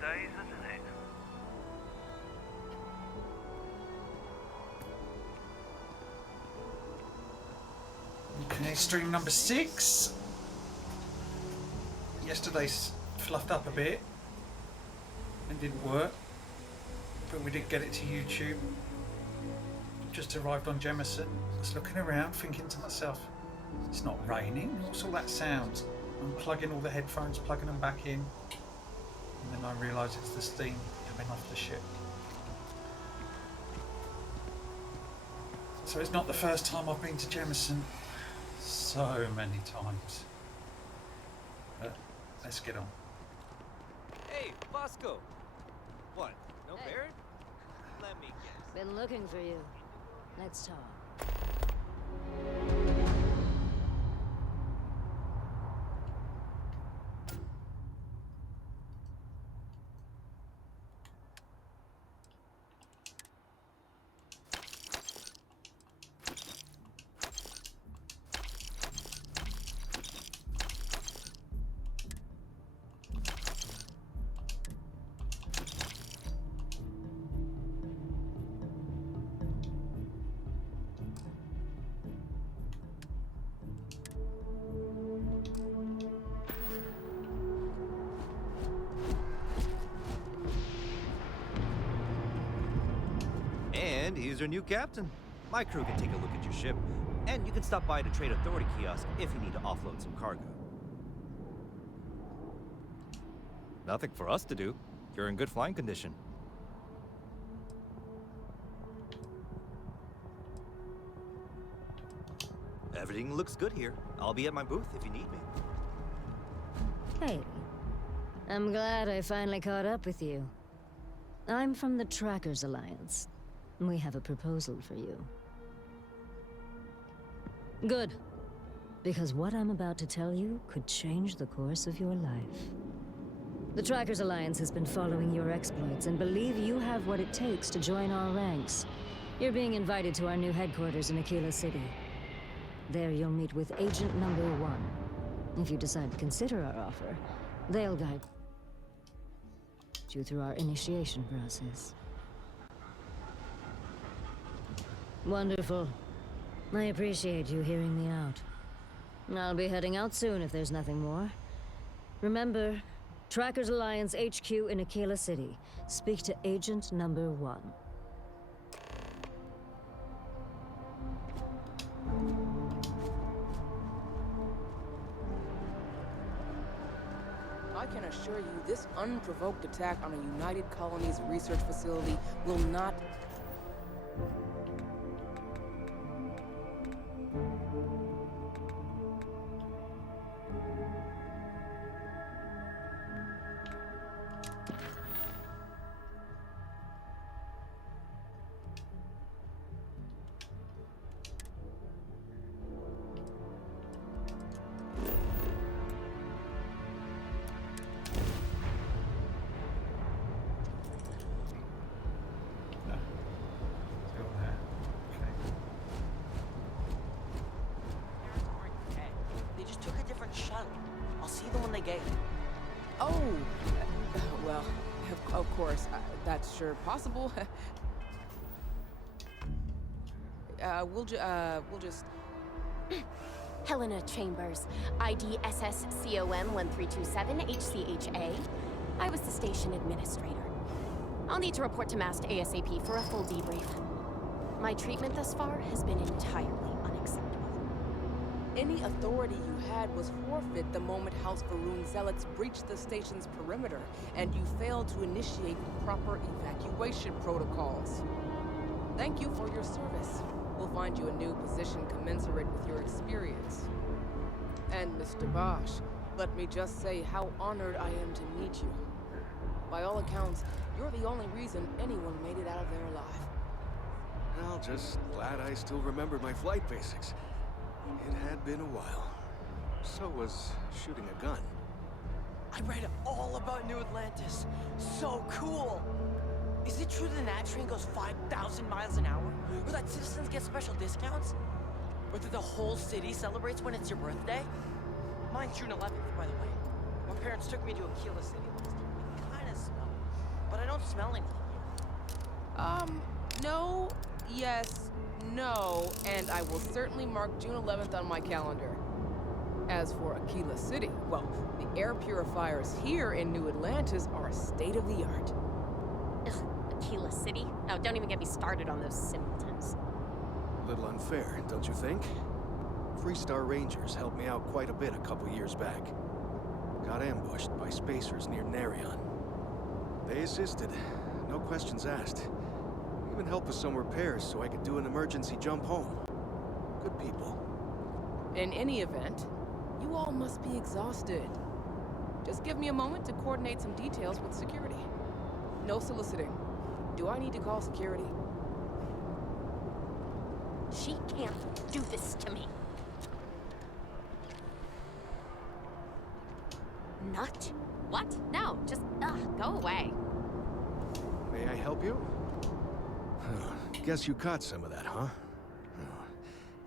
days, isn't it? Okay, stream number 6. Yesterday's fluffed up a bit and didn't work, but we did get it to YouTube. Just arrived on Jemison. I was looking around thinking to myself, it's not raining, what's all that sound? I'm plugging all the headphones, plugging them back in, and then I realise it's the steam coming off the ship. So it's not the first time I've been to Jemison. So many times. But let's get on. Hey, Vasco! What, no Hey. Barrett? Let me guess. Been looking for you. Let's talk. And he's your new captain. My crew can take a look at your ship, and you can stop by the Trade Authority kiosk if you need to offload some cargo. Nothing for us to do. You're in good flying condition. Everything looks good here. I'll be at my booth if you need me. Hey. I'm glad I finally caught up with you. I'm from the Trackers Alliance. We have a proposal for you. Good. Because what I'm about to tell you could change the course of your life. The Trackers Alliance has been following your exploits and believe you have what it takes to join our ranks. You're being invited to our new headquarters in Aquila City. There you'll meet with Agent Number 1. If you decide to consider our offer, they'll guide you through our initiation process. Wonderful. I appreciate you hearing me out. I'll be heading out soon if there's nothing more. Remember, Trackers Alliance HQ in Aquila City. Speak to Agent Number 1. I can assure you, this unprovoked attack on a United Colonies research facility will not... Of course, that's sure possible. We'll just... Helena Chambers, ID SSCOM 1327 HCHA. I was the station administrator. I'll need to report to Mast ASAP for a full debrief. My treatment thus far has been entirely unacceptable. Any authority you had was forfeit the moment House Varun zealots breached the station's perimeter, and you failed to initiate proper evacuation protocols. Thank you for your service. We'll find you a new position commensurate with your experience. And Mr. Bosch, let me just say how honored I am to meet you. By all accounts, you're the only reason anyone made it out of there alive. Well, just glad I still remembered my flight basics. It had been a while. So was shooting a gun. I read all about New Atlantis. So cool! Is it true the Nat train goes 5,000 miles an hour? Or that citizens get special discounts? Or that the whole city celebrates when it's your birthday? Mine's June 11th, by the way. My parents took me to Aquila City last year. It kinda snuck. but I don't smell anything. No, yes, no, and I will certainly mark June 11th on my calendar. As for Aquila City, well, the air purifiers here in New Atlantis are state-of-the-art. Ugh, Aquila City? Oh, don't even get me started on those simpletons. A little unfair, don't you think? Freestar Rangers helped me out quite a bit a couple years back. Got ambushed by spacers near Narion. They assisted, no questions asked. Even helped with some repairs so I could do an emergency jump home. Good people. In any event, you all must be exhausted. Just give me a moment to coordinate some details with security. No soliciting. Do I need to call security? She can't do this to me. Nut? What? No, just, go away. May I help you? Guess you caught some of that, huh?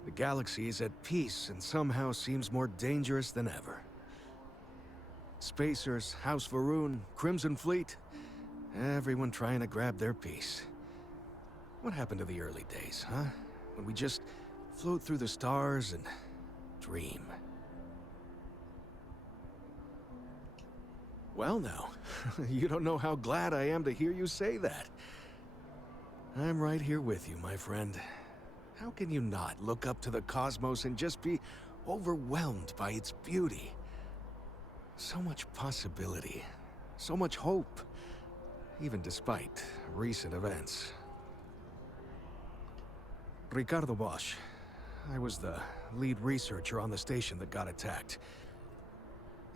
The galaxy is at peace and somehow seems more dangerous than ever. Spacers, House Varun, Crimson Fleet, everyone trying to grab their piece. What happened to the early days, huh? When we just float through the stars and dream. Well now, you don't know how glad I am to hear you say that. I'm right here with you, my friend. How can you not look up to the cosmos and just be overwhelmed by its beauty? So much possibility, so much hope, even despite recent events. Ricardo Bosch. I was the lead researcher on the station that got attacked.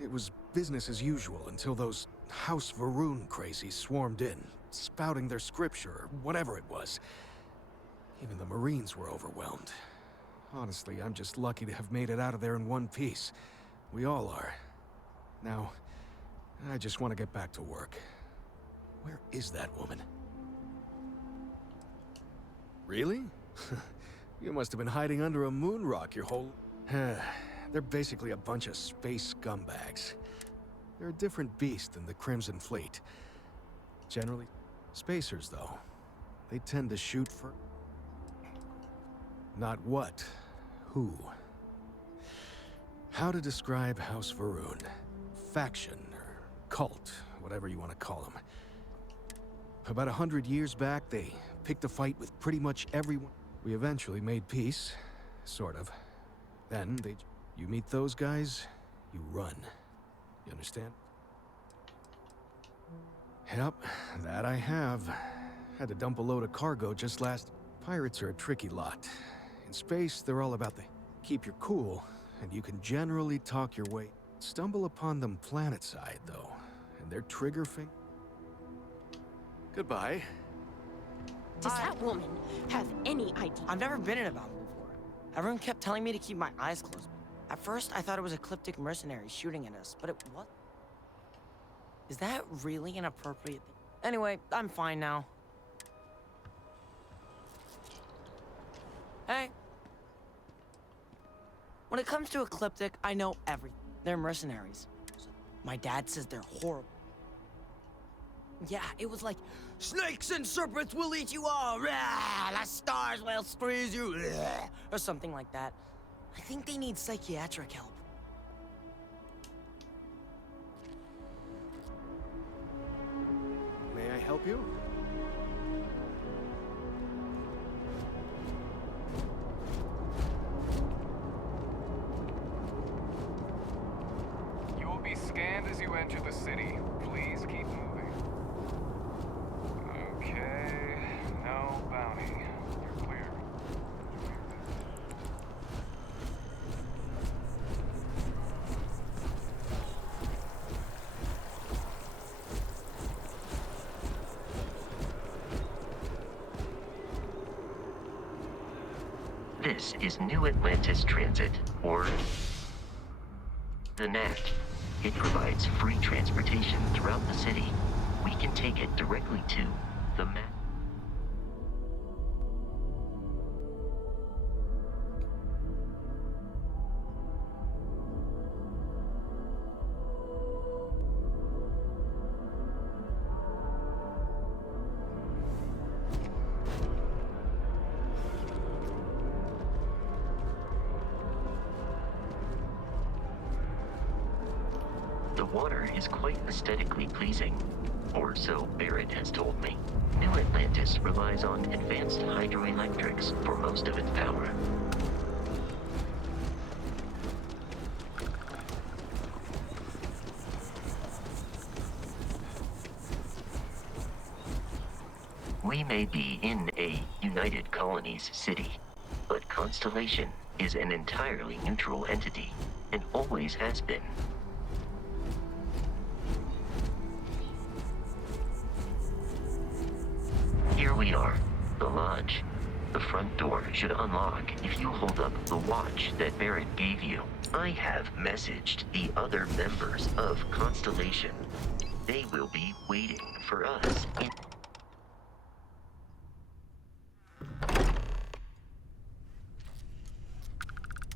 It was business as usual until those House Varun crazies swarmed in, spouting their scripture or whatever it was. Even the Marines were overwhelmed. Honestly, I'm just lucky to have made it out of there in one piece. We all are. Now, I just want to get back to work. Where is that woman? Really? You must have been hiding under a moon rock your whole... They're basically a bunch of space scumbags. They're a different beast than the Crimson Fleet. Generally, spacers, though. They tend to shoot for... Not what, who. How to describe House Varun? Faction, or cult, whatever you want to call them. About 100 years back, they picked a fight with pretty much everyone. We eventually made peace, sort of. Then you meet those guys, you run. You understand? Yep, that I have. Had to dump a load of cargo just last... Pirates are a tricky lot. In space, they're all about the keep your cool, and you can generally talk your way. Stumble upon them planetside, though, and their trigger finger... Goodbye. Does that woman have any idea? I've never been in a battle before. Everyone kept telling me to keep my eyes closed. At first, I thought it was ecliptic mercenaries shooting at us, but it what? Is that really an appropriate thing? Anyway, I'm fine now. Hey. When it comes to ecliptic, I know everything. They're mercenaries. My dad says they're horrible. Yeah, it was like, snakes and serpents will eat you all. Rah, the stars will squeeze you. Rah, or something like that. I think they need psychiatric help. May I help you? You will be scanned as you enter the city. Please keep moving. Okay, no bounty. You're clear. This is New Atlantis Transit, or the NAT. It provides free transportation throughout the city. We can take it directly to the map. The water is quite aesthetically pleasing, or so Barrett has told me. New Atlantis relies on advanced hydroelectrics for most of its power. We may be in a United Colonies city, but Constellation is an entirely neutral entity, and always has been. Here we are, the lodge. The front door should unlock if you hold up the watch that Barrett gave you. I have messaged the other members of Constellation. They will be waiting for us in...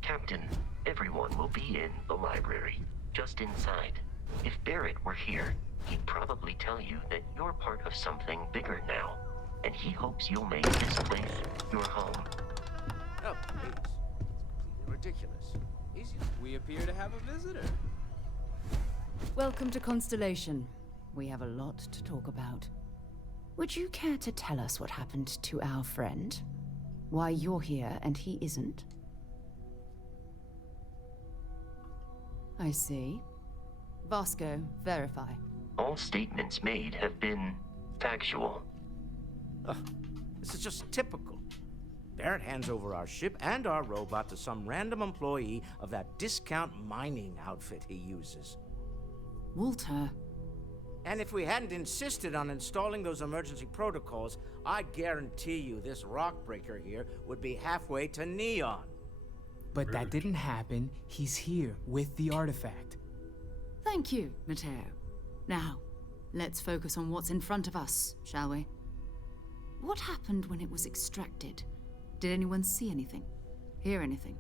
Captain, everyone will be in the library, just inside. If Barrett were here, he'd probably tell you that you're part of something bigger now, and he hopes you'll make this place your home. Oh, please. It's completely ridiculous. We appear to have a visitor. Welcome to Constellation. We have a lot to talk about. Would you care to tell us what happened to our friend? Why you're here and he isn't? I see. Vasco, verify. All statements made have been factual. This is just typical. Barrett hands over our ship and our robot to some random employee of that discount mining outfit he uses. Walter. And if we hadn't insisted on installing those emergency protocols, I guarantee you this rock breaker here would be halfway to Neon. But that didn't happen. He's here with the artifact. Thank you, Matteo. Now, let's focus on what's in front of us, shall we? What happened when it was extracted? Did anyone see anything? Hear anything?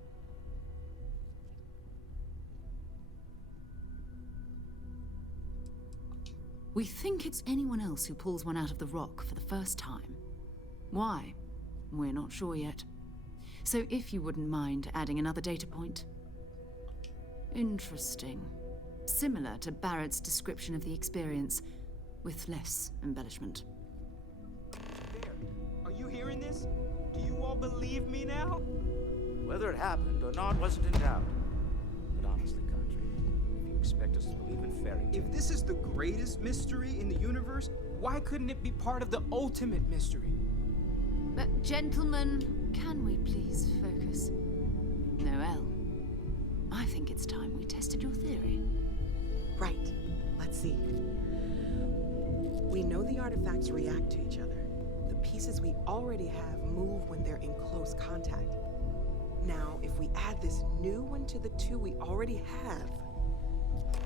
We think it's anyone else who pulls one out of the rock for the first time. Why? We're not sure yet. So if you wouldn't mind adding another data point. Interesting. Similar to Barrett's description of the experience, with less embellishment. There. Are you hearing this? Do you all believe me now? Whether it happened or not wasn't in doubt. But honestly, Country, if you expect us to believe in fairy tales... If this is the greatest mystery in the universe, why couldn't it be part of the ultimate mystery? But gentlemen, can we please focus? Noel, I think it's time we tested your theory. Right. Let's see. We know the artifacts react to each other. The pieces we already have move when they're in close contact. Now, if we add this new one to the two we already have...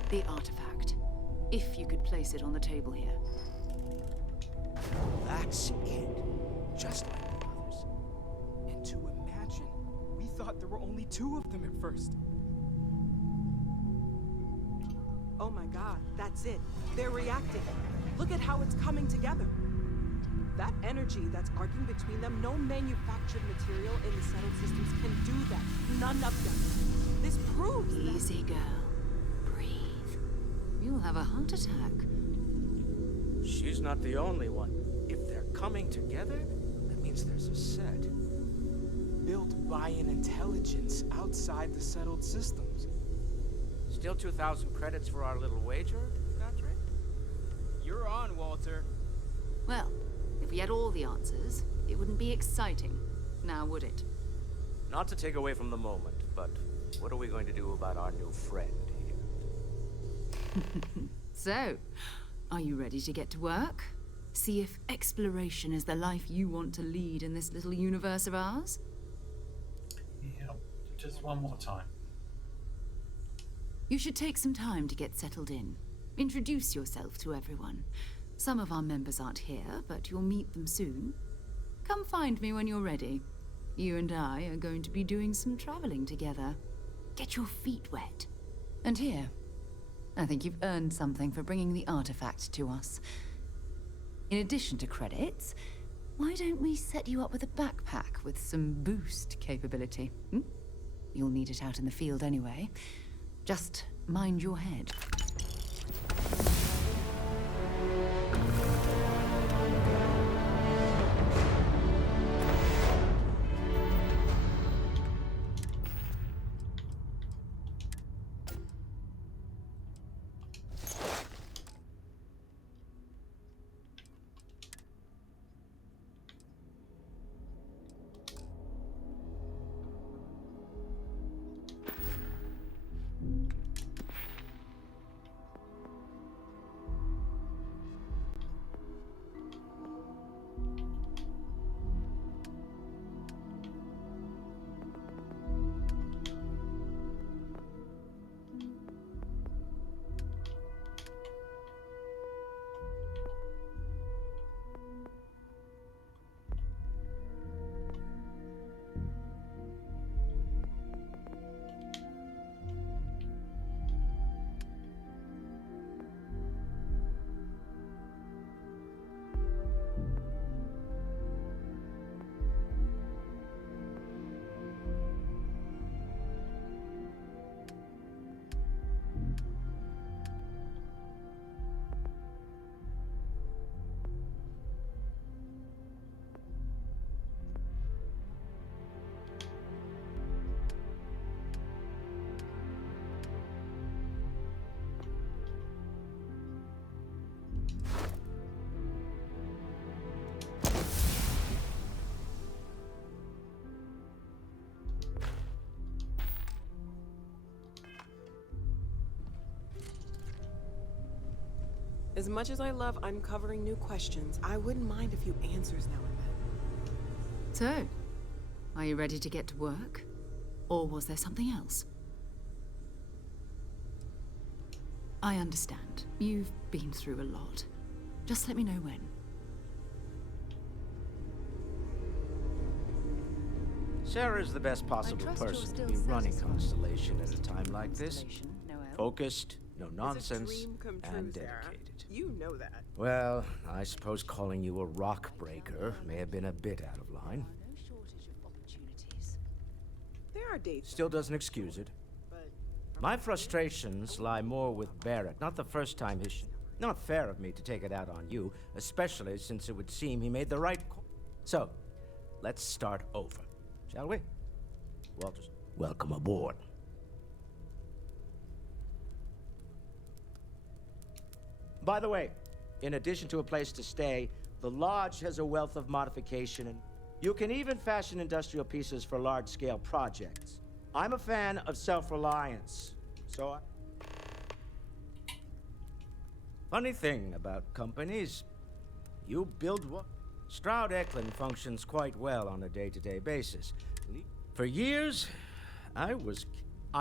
The artifact. If you could place it on the table here. That's it. Just like the others. And to imagine, we thought there were only 2 of them at first. Oh my god, that's it. They're reacting. Look at how it's coming together. That energy that's arcing between them, no manufactured material in the settled systems can do that. None of them. This proves that... Easy, girl. Breathe. You'll have a heart attack. She's not the only one. If they're coming together, that means there's a set. Built by an intelligence outside the settled systems. Still 2,000 credits for our little wager, Country? You're on, Walter. Well, if we had all the answers, it wouldn't be exciting, now would it? Not to take away from the moment, but what are we going to do about our new friend here? So, are you ready to get to work? See if exploration is the life you want to lead in this little universe of ours? Yeah, just one more time. You should take some time to get settled in. Introduce yourself to everyone. Some of our members aren't here, but you'll meet them soon. Come find me when you're ready. You and I are going to be doing some traveling together. Get your feet wet. And here, I think you've earned something for bringing the artifact to us. In addition to credits, why don't we set you up with a backpack with some boost capability? You'll need it out in the field anyway. Just mind your head. As much as I love uncovering new questions, I wouldn't mind a few answers now and then. So, are you ready to get to work? Or was there something else? I understand. You've been through a lot. Just let me know when. Sarah's the best possible person to be running Constellation at a time like this. Focused, no nonsense, It's a dream come true, and Sarah. dedicated. You know that. Well, I suppose calling you a rock breaker may have been a bit out of line. There are dates. Still doesn't excuse it. My frustrations lie more with Barrett, not the first time his Not fair of me to take it out on you, especially since it would seem he made the right call. So, let's start over, shall we? Walters, welcome aboard. By the way, in addition to a place to stay, the lodge has a wealth of modification, and you can even fashion industrial pieces for large-scale projects. I'm a fan of self-reliance, so I... Funny thing about companies, you build what? Stroud Eklund functions quite well on a day-to-day basis. For years, I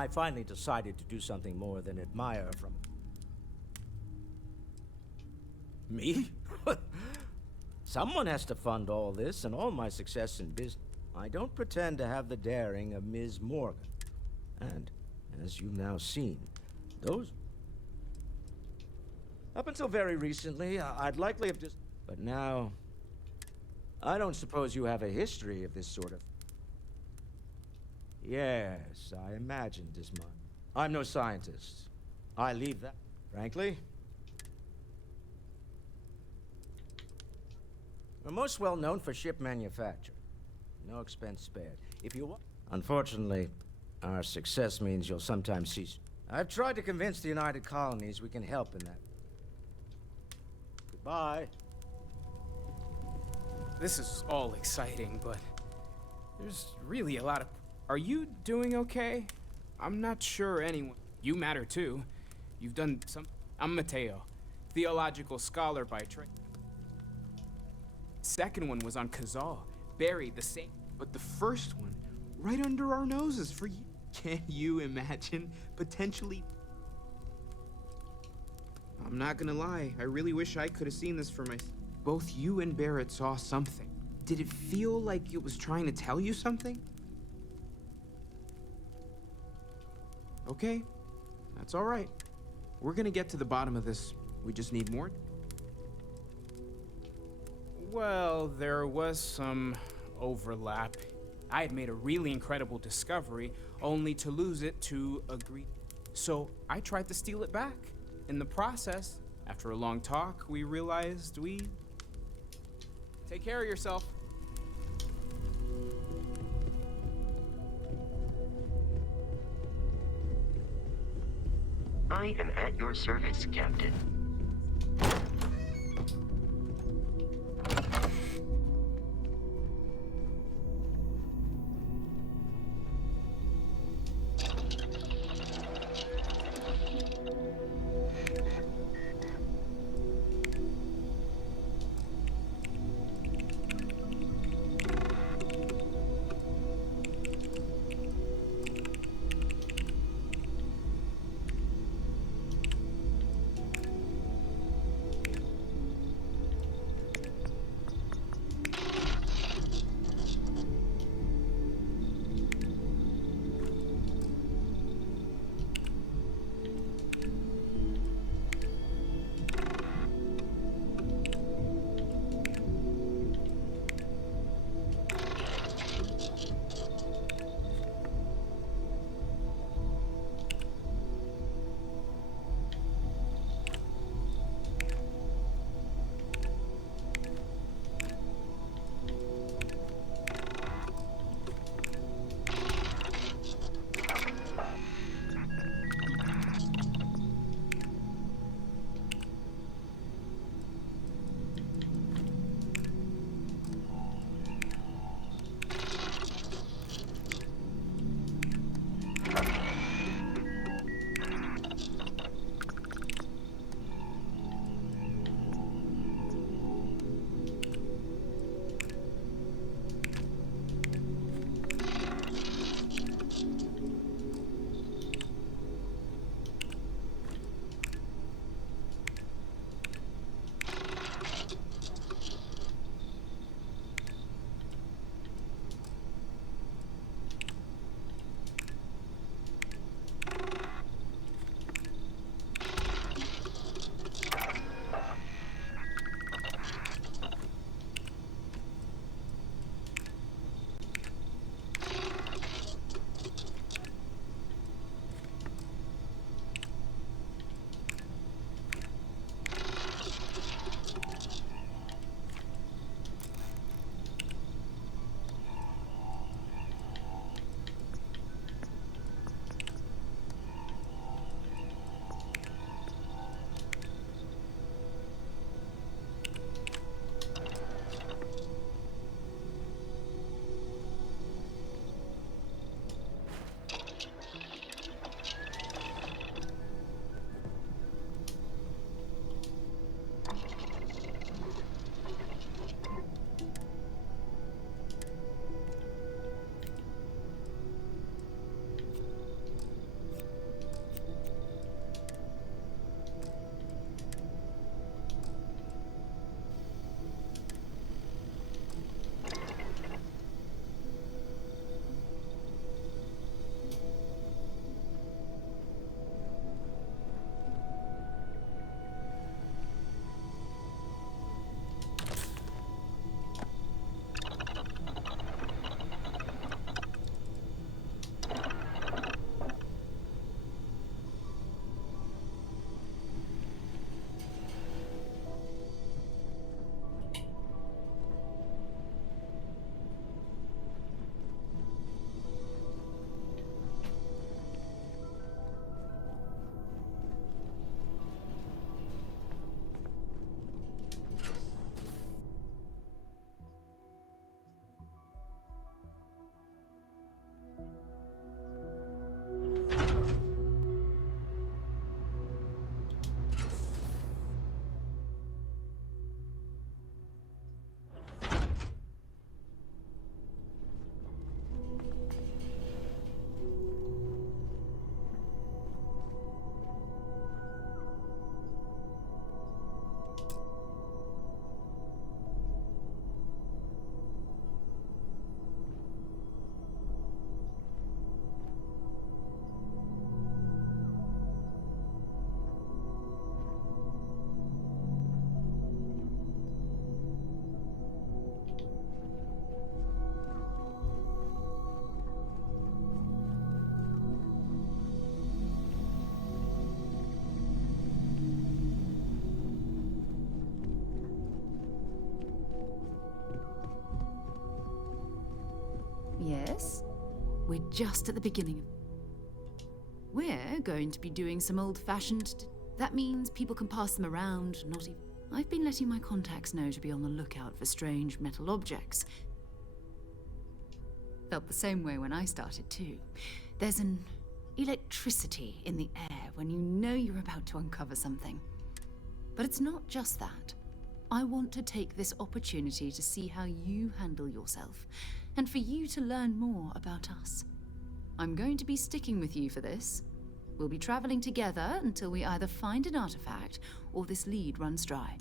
finally decided to do something more than admire from... Me? Someone has to fund all this and all my success in business. I don't pretend to have the daring of Ms. Morgan. And, as you've now seen, those... Up until very recently, I'd likely have just... But now... I don't suppose you have a history of this sort of... Yes, I imagined as much. I'm no scientist. I leave that, frankly. We're most well known for ship manufacture. No expense spared. If you want... Unfortunately, our success means you'll sometimes cease. I've tried to convince the United Colonies we can help in that. Goodbye. This is all exciting, but there's really a lot of... Are you doing okay? I'm not sure anyone... You matter too. You've done some... I'm Mateo, theological scholar by trade. Second one was on Kazal, buried the same. But the first one, right under our noses for you. Can you imagine potentially... I'm not gonna lie, I really wish I could have seen this for myself. Both you and Barrett saw something. Did it feel like it was trying to tell you something? Okay, that's all right. We're gonna get to the bottom of this. We just need more. Well, there was some overlap. I had made a really incredible discovery, only to lose it to agree. So I tried to steal it back. In the process, after a long talk, we realized we... Take care of yourself. I am at your service, Captain. this. We're just at the beginning. We're going to be doing some old-fashioned... That means people can pass them around, not even... I've been letting my contacts know to be on the lookout for strange metal objects. Felt the same way when I started, too. There's an electricity in the air when you know you're about to uncover something. But it's not just that. I want to take this opportunity to see how you handle yourself, and for you to learn more about us. I'm going to be sticking with you for this. We'll be traveling together until we either find an artifact or this lead runs dry.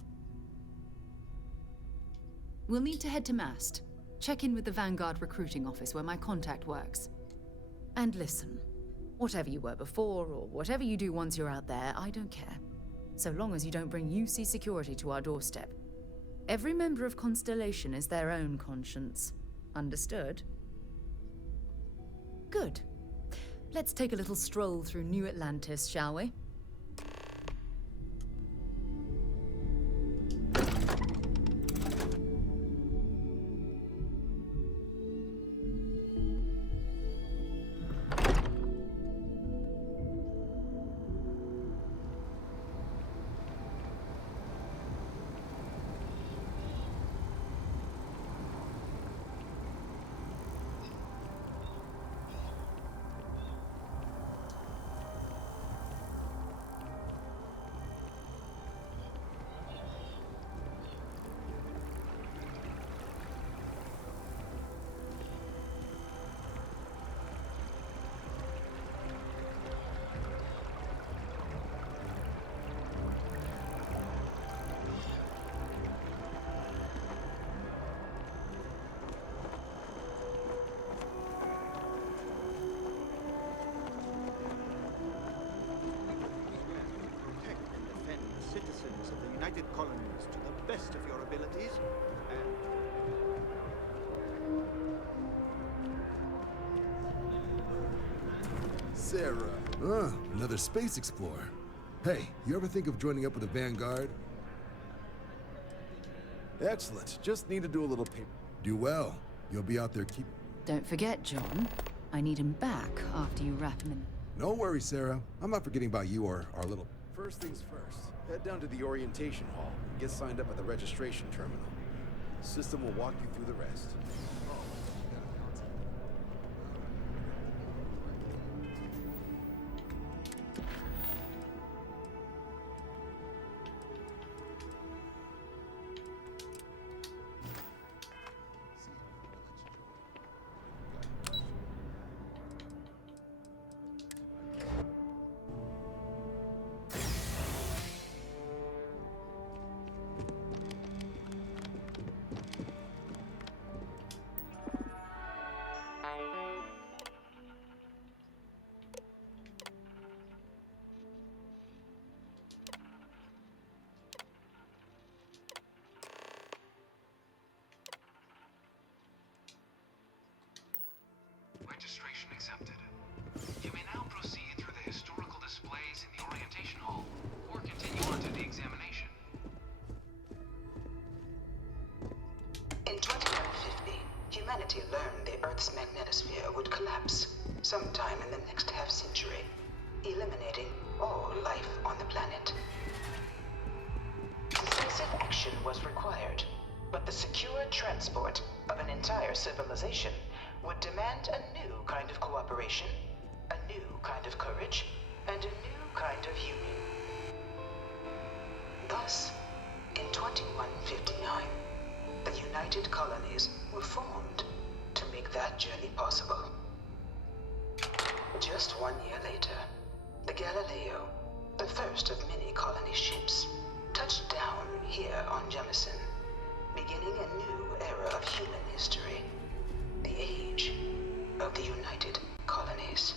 We'll need to head to Mast. Check in with the Vanguard recruiting office where my contact works. And listen, whatever you were before or whatever you do once you're out there, I don't care. So long as you don't bring UC security to our doorstep. Every member of Constellation is their own conscience. Understood? Good. Let's take a little stroll through New Atlantis, shall we? Citizens of the United Colonies to the best of your abilities, and... Sarah. Another space explorer. Hey, you ever think of joining up with the Vanguard? Excellent. Just need to do a little paper. Do well. You'll be out there Don't forget, John. I need him back after you wrap him in. No worries, Sarah. I'm not forgetting about you or our little... First things first. Head down to the orientation hall and get signed up at the registration terminal. The system will walk you through the rest. Registration accepted. You may now proceed through the historical displays in the orientation hall, or continue on to the examination. In 2150, humanity learned the Earth's magnetosphere would collapse sometime in the next half-century, eliminating all life on the planet. Decisive action was required, but the secure transport of an entire civilization would demand a new kind of cooperation, a new kind of courage, and a new kind of union. Thus, in 2159, the United Colonies were formed to make that journey possible. Just 1 year later, the Galileo, the first of many colony ships, touched down here on Jemison, beginning a new era of human history. The age of the United Colonies.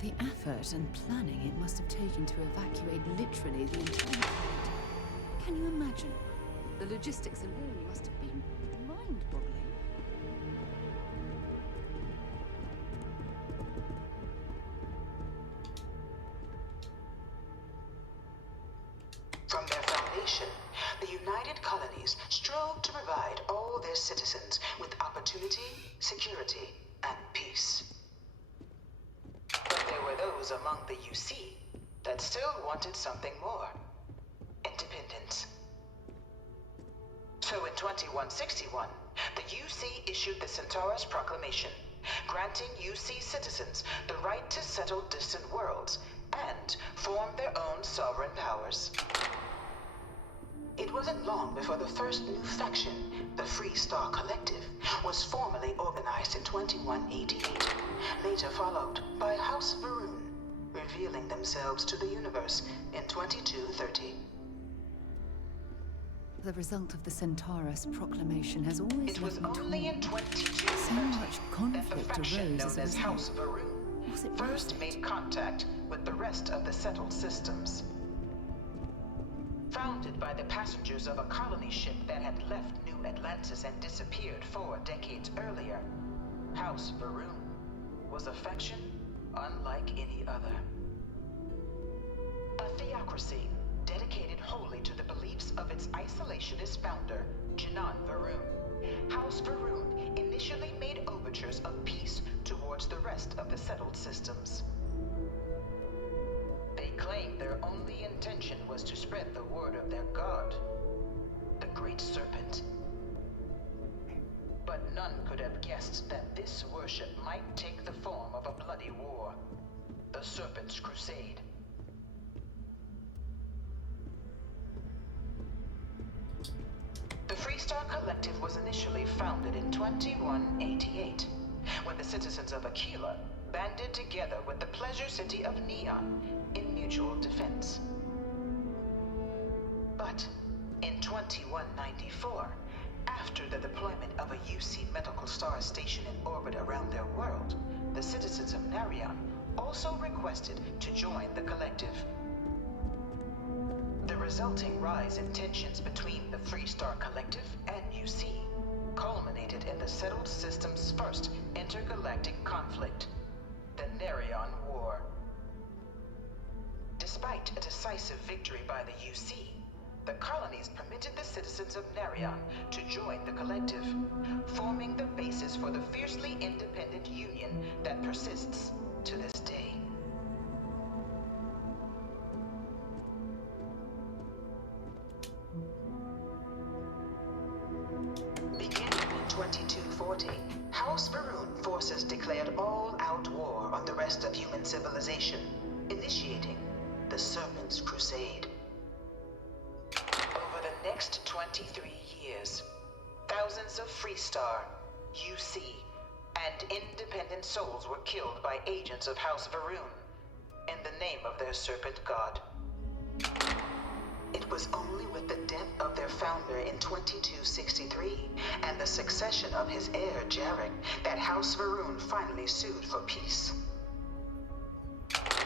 The effort and planning it must have taken to evacuate literally the entire planet. Can you imagine? The logistics alone must have been mind-boggling. From their foundation, the United Colonies strove to provide all their citizens with opportunity, security, and peace. But there were those among the UC that still wanted something more. Independence. So in 2161, the UC issued the Centaurus Proclamation, granting UC citizens the right to settle distant worlds and form their own sovereign powers. It wasn't long before the first new faction, the Free Star Collective, was formally organized in 2188, later followed by House Varun, revealing themselves to the universe in 2230. The result of the Centaurus Proclamation has always It was left me only in torn. 2230 So much that the conflict faction arose known as a as result. House Varun Was it first made contact with the rest of the settled systems. Founded by the passengers of a colony ship that had left New Atlantis and disappeared 4 decades earlier, House Varun was a faction unlike any other. A theocracy dedicated wholly to the beliefs of its isolationist founder, Janan Varun. House Varun initially made overtures of peace towards the rest of the settled systems. They claimed their only intention was to spread the word of their god, the Great Serpent. But none could have guessed that this worship might take the form of a bloody war, the Serpent's Crusade. The Freestar Collective was initially founded in 2188, when the citizens of Aquila banded together with the pleasure city of Neon in mutual defense. But in 2194, after the deployment of a UC medical star station in orbit around their world, the citizens of Narion also requested to join the collective. The resulting rise in tensions between the Freestar Collective and UC culminated in the settled system's first intergalactic conflict, the Narion War. Despite a decisive victory by the UC, the colonies permitted the citizens of Narion to join the collective, forming the basis for the fiercely independent union that persists to this day. Beginning in 2240, House Varun forces declared all-out war on the rest of human civilization, initiating the Serpent's Crusade. Over the next 23 years, thousands of Freestar, UC, and independent souls were killed by agents of House Varun in the name of their serpent god. It was only with the death of their founder in 2263 and the succession of his heir, Jarek, that House Varun finally sued for peace.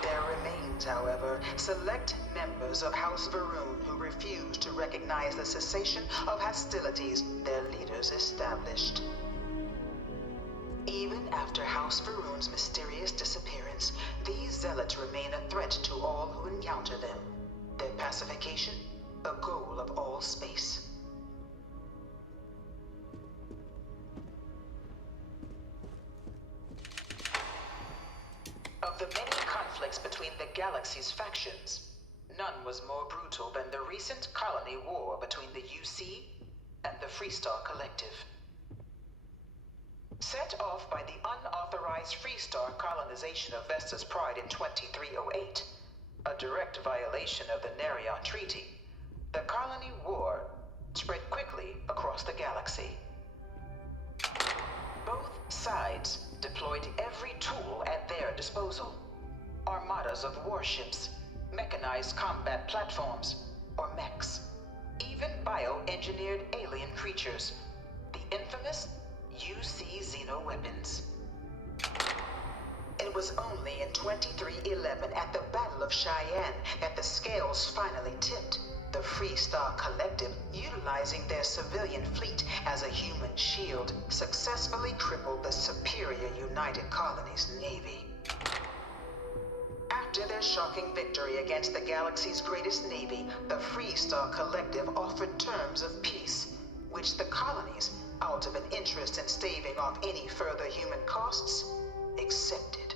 There remains, however, select members of House Varun who refuse to recognize the cessation of hostilities their leaders established. Even after House Varun's mysterious disappearance, these zealots remain a threat to all who encounter them. Their pacification, a goal of all space. Of the many conflicts between the galaxy's factions, none was more brutal than the recent colony war between the UC and the Freestar Collective. Set off by the unauthorized Freestar colonization of Vesta's Pride in 2308, a direct violation of the Narion Treaty, the colony war spread quickly across the galaxy. Both sides deployed every tool at their disposal. Armadas of warships, mechanized combat platforms, or mechs, even bioengineered alien creatures, the infamous UC xeno-weapons. It was only in 2311 at the Battle of Cheyenne that the scales finally tipped, the Freestar Collective, utilizing their civilian fleet as a human shield, successfully crippled the superior United Colonies Navy. After their their shocking victory against the galaxy's greatest navy, the Freestar Collective offered terms of peace, which the colonies, out of an interest in staving off any further human costs, accepted.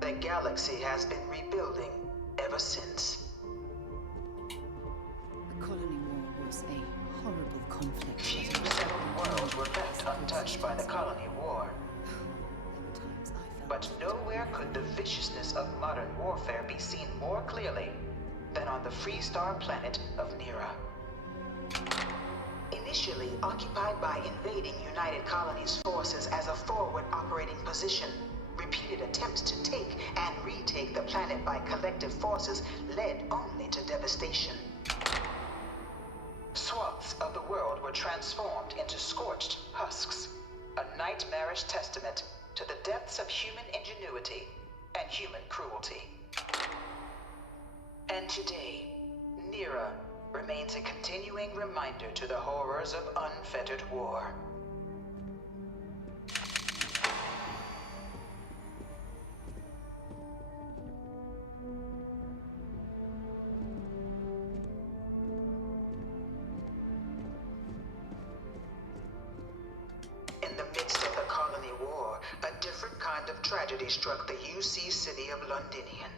The galaxy has been rebuilding ever since. The colony war was a horrible conflict. Few settled worlds were left untouched by the colony war. But nowhere could the viciousness of modern warfare be seen more clearly than on the Freestar planet of Nira. Initially occupied by invading United Colonies forces as a forward operating position, repeated attempts to take and retake the planet by collective forces led only to devastation. Swaths of the world were transformed into scorched husks, a nightmarish testament to the depths of human ingenuity and human cruelty. And today, Nira remains a continuing reminder to the horrors of unfettered war. In the midst of the colony war, a different kind of tragedy struck the UC city of Londinian.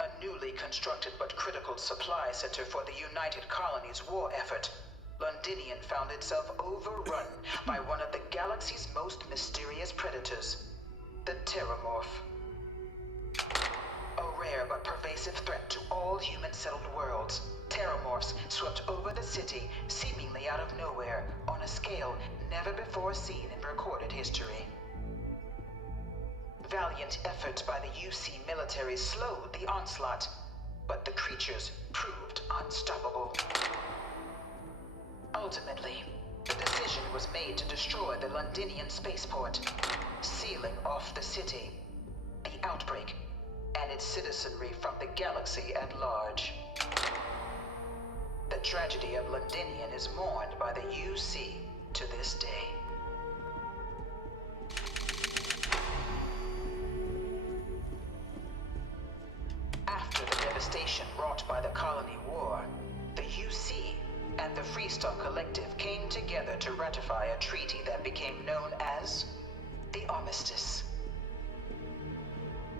A newly constructed but critical supply center for the United Colonies' war effort, Londinian found itself overrun by one of the galaxy's most mysterious predators, the Terrormorph. A rare but pervasive threat to all human-settled worlds, Terrormorphs swept over the city, seemingly out of nowhere, on a scale never before seen in recorded history. Valiant efforts by the UC military slowed the onslaught, but the creatures proved unstoppable. Ultimately, the decision was made to destroy the Londinian spaceport, sealing off the city, the outbreak, and its citizenry from the galaxy at large. The tragedy of Londinian is mourned by the UC to this day. After the devastation wrought by the colony war, the UC and the Freestar Collective came together to ratify a treaty that became known as the Armistice.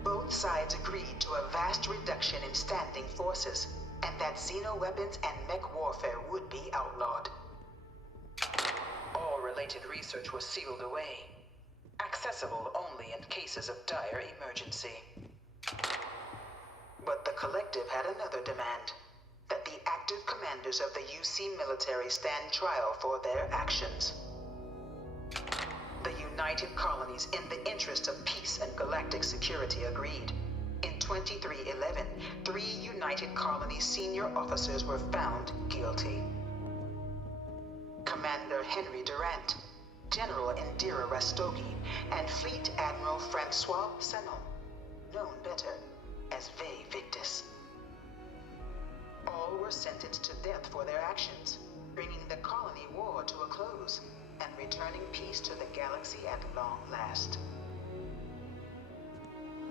Both sides agreed to a vast reduction in standing forces, and that xeno-weapons and mech warfare would be outlawed. All related research was sealed away, accessible only in cases of dire emergency. But the Collective had another demand, that the active commanders of the UC military stand trial for their actions. The United Colonies, in the interest of peace and galactic security, agreed. In 2311, 3 United Colonies senior officers were found guilty. Commander Henry Durant, General Indira Rastogi, and Fleet Admiral Francois Sanon, known better as Ve Victus. All were sentenced to death for their actions, bringing the colony war to a close and returning peace to the galaxy at long last.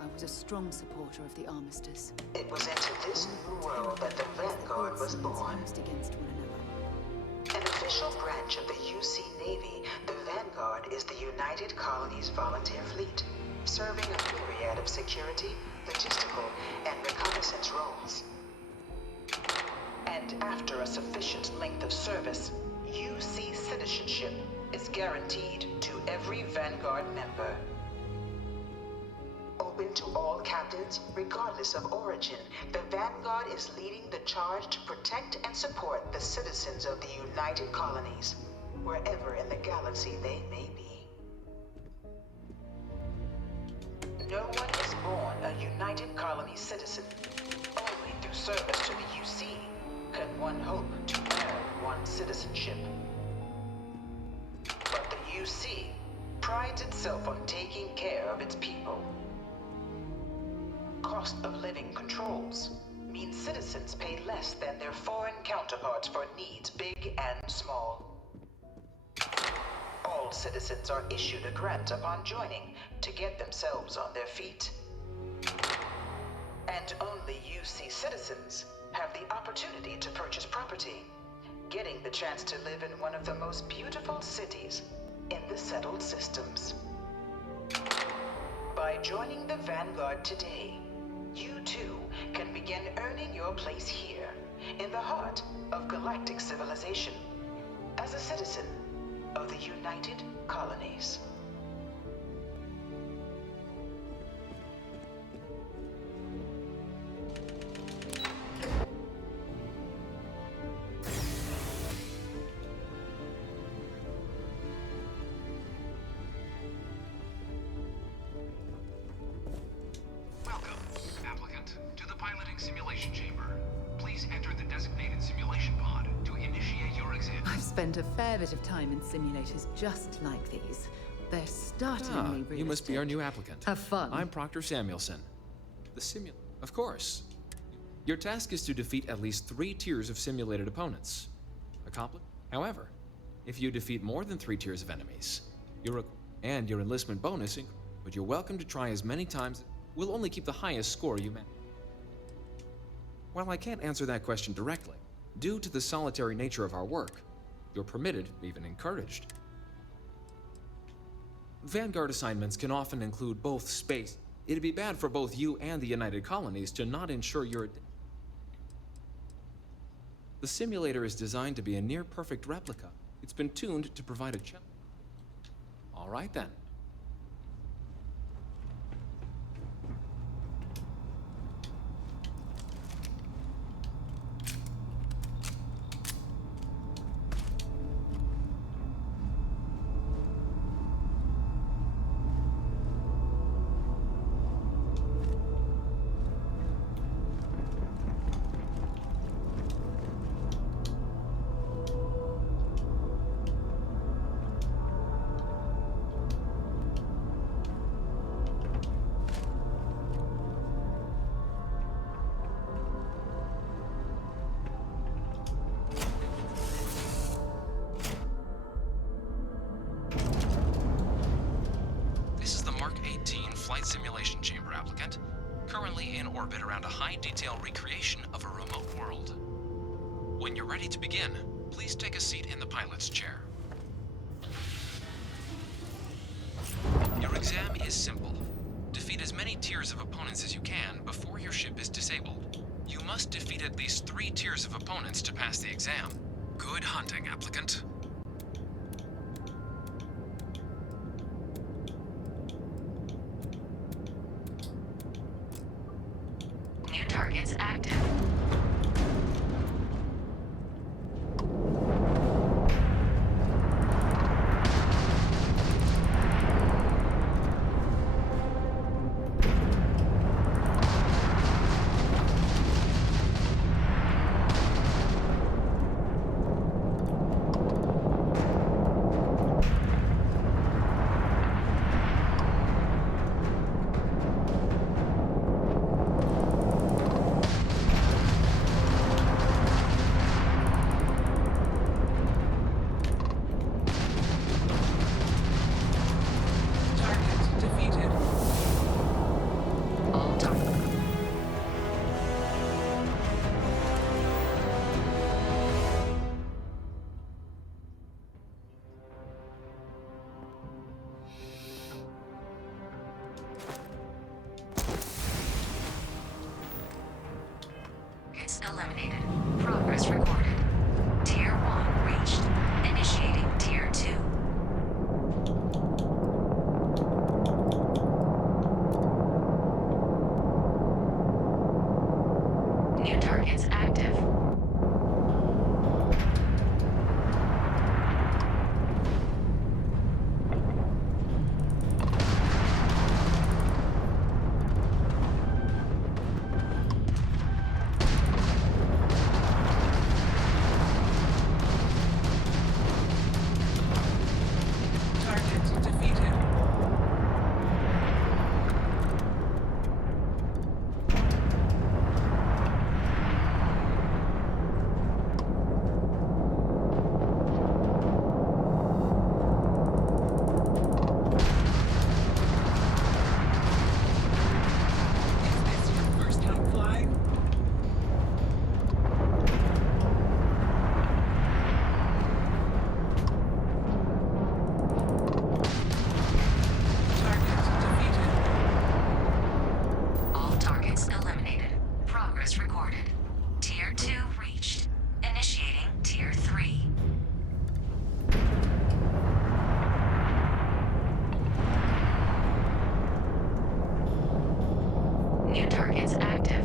I was a strong supporter of the Armistice. It was into this new world that the Vanguard was born. Against one another. An official branch of the UC Navy, the Vanguard is the United Colonies Volunteer Fleet, serving a myriad of security, logistical, and reconnaissance roles. And after a sufficient length of service, UC citizenship is guaranteed to every Vanguard member. Open to all captains, regardless of origin, the Vanguard is leading the charge to protect and support the citizens of the United Colonies, wherever in the galaxy they may be. No one is born a United Colony citizen. Only through service to the UC can one hope to earn one's citizenship. But the UC prides itself on taking care of its people. Cost of living controls mean citizens pay less than their foreign counterparts for needs big and small. All citizens are issued a grant upon joining to get themselves on their feet. and only UC citizens have the opportunity to purchase property, getting the chance to live in one of the most beautiful cities in the settled systems. By joining the Vanguard today, you too can begin earning your place here, in the heart of galactic civilization, as a citizen of the United Colonies. Welcome, applicant, to the piloting simulation chamber. Please enter the designated simulation pod to initiate your exam. I've spent a fair bit of time in simulators just like these. They're startlingly realistic. You must be our new applicant. Have fun. I'm Proctor Samuelson. Of course. Your task is to defeat at least 3 tiers of simulated opponents. Accomplished? However, if you defeat more than 3 tiers of enemies, your enlistment bonus, but you're welcome to try as many times. We'll only keep the highest score you met. While I can't answer that question directly, due to the solitary nature of our work, you're permitted, even encouraged. Vanguard assignments can often include both space. It'd be bad for both you and the United Colonies to not ensure you're... The simulator is designed to be a near-perfect replica. It's been tuned to provide a challenge. All right then. Simulation chamber applicant, currently in orbit around a high-detail recreation of a remote world. When you're ready to begin, please take a seat in the pilot's chair. Your exam is simple. Defeat as many tiers of opponents as you can before your ship is disabled. You must defeat at least 3 tiers of opponents to pass the exam. Good hunting, applicant. New targets active. Eliminated. Progress recorded. Tier 1 reached. Initiating Tier 2. New targets active. New targets active.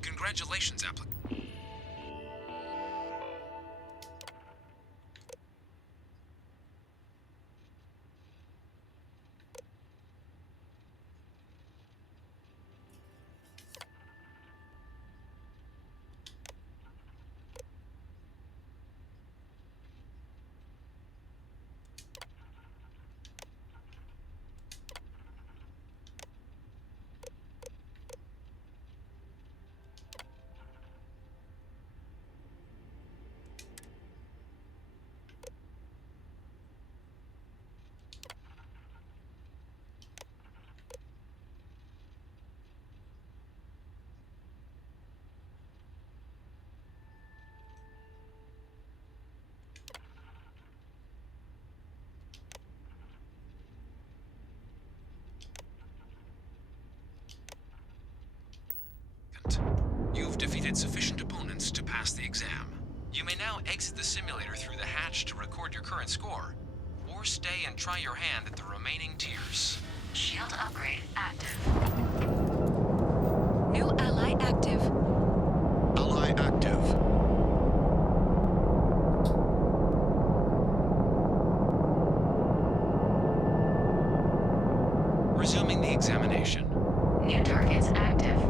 Congratulations, applicant. You've defeated sufficient opponents to pass the exam. You may now exit the simulator through the hatch to record your current score, or stay and try your hand at the remaining tiers. Shield upgrade active. New ally active. Ally active. Resuming the examination. New targets active.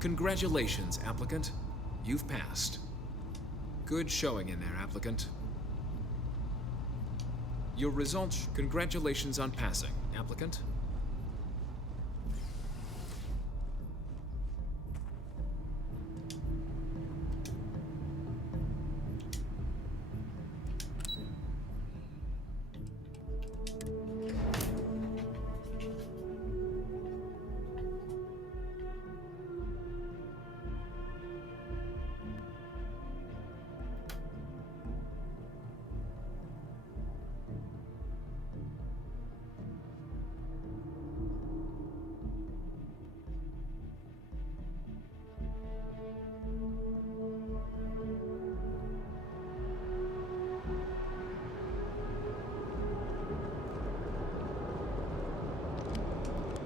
Congratulations, applicant. You've passed. Good showing in there, applicant. Your results. Congratulations on passing, applicant.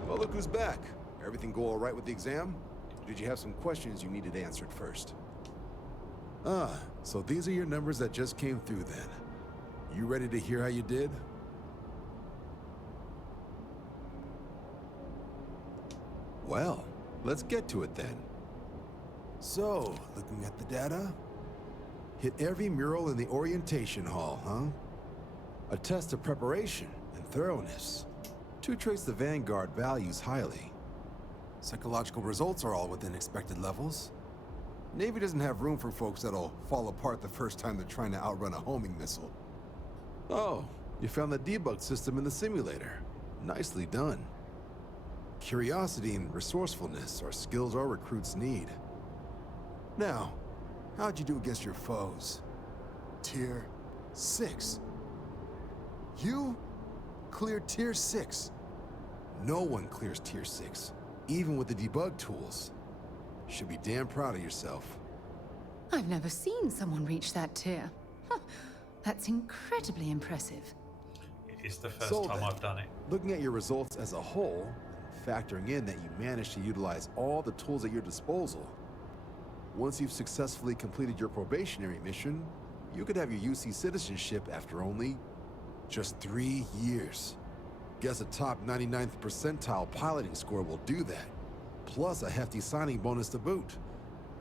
Well, look who's back. Everything go all right with the exam? Or did you have some questions you needed answered first? Ah, so these are your numbers that just came through then. You ready to hear how you did? Well, let's get to it then. So, looking at the data, hit every mural in the orientation hall, huh? A test of preparation and thoroughness. 2 traits the Vanguard values highly. Psychological results are all within expected levels. Navy doesn't have room for folks that'll fall apart the first time they're trying to outrun a homing missile. Oh, you found the debug system in the simulator. Nicely done. Curiosity and resourcefulness are skills our recruits need. Now, how'd you do against your foes? Tier 6. You cleared Tier 6. No one clears Tier 6, even with the debug tools. Should be damn proud of yourself. I've never seen someone reach that tier. Huh. That's incredibly impressive. It is the first So time then, I've done it. Looking at your results as a whole, factoring in that you managed to utilize all the tools at your disposal, once you've successfully completed your probationary mission, you could have your UC citizenship after only just 3 years. Guess a top 99th percentile piloting score will do that. Plus a hefty signing bonus to boot.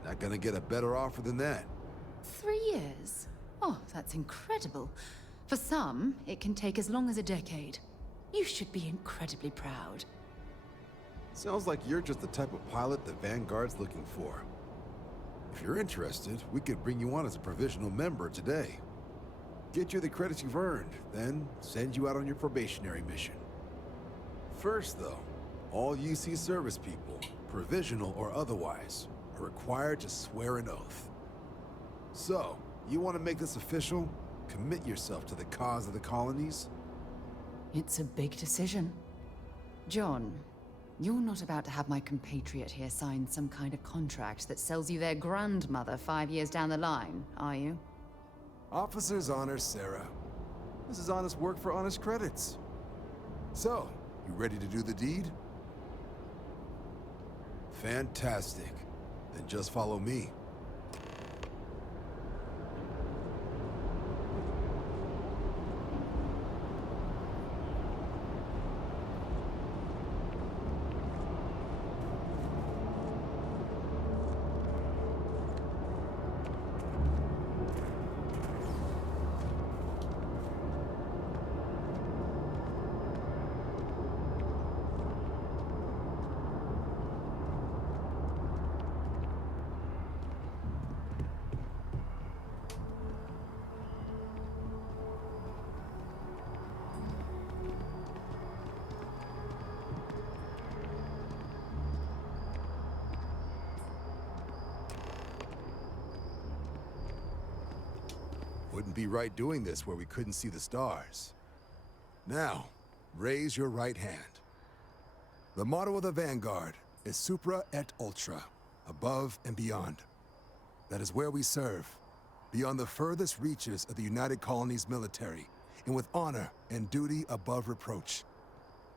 Not gonna get a better offer than that. 3 years? Oh, that's incredible. For some, it can take as long as a decade. You should be incredibly proud. Sounds like you're just the type of pilot the Vanguard's looking for. If you're interested, we could bring you on as a provisional member today. Get you the credits you've earned, then send you out on your probationary mission. First, though, all UC service people, provisional or otherwise, are required to swear an oath. So, you want to make this official? Commit yourself to the cause of the colonies? It's a big decision. John, you're not about to have my compatriot here sign some kind of contract that sells you their grandmother 5 years down the line, are you? Officer's honor, Sarah. This is honest work for honest credits. So, you ready to do the deed? Fantastic. Then just follow me. Wouldn't be right doing this where we couldn't see the stars. Now, raise your right hand. The motto of the Vanguard is Supra et Ultra, above and beyond. That is where we serve, beyond the furthest reaches of the United Colonies military, and with honor and duty above reproach.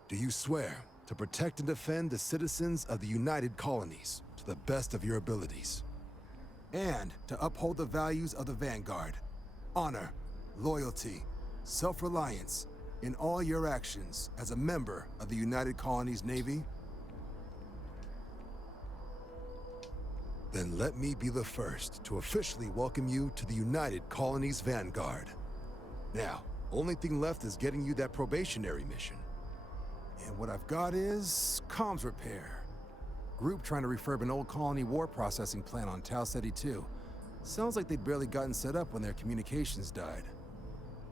Do you swear to protect and defend the citizens of the United Colonies to the best of your abilities? And to uphold the values of the Vanguard, honor, loyalty, self-reliance in all your actions as a member of the United Colonies Navy? Then let me be the first to officially welcome you to the United Colonies Vanguard. Now, only thing left is getting you that probationary mission. And what I've got is comms repair. Group trying to refurb an old colony war processing plant on Tau Ceti 2. Sounds like they'd barely gotten set up when their communications died.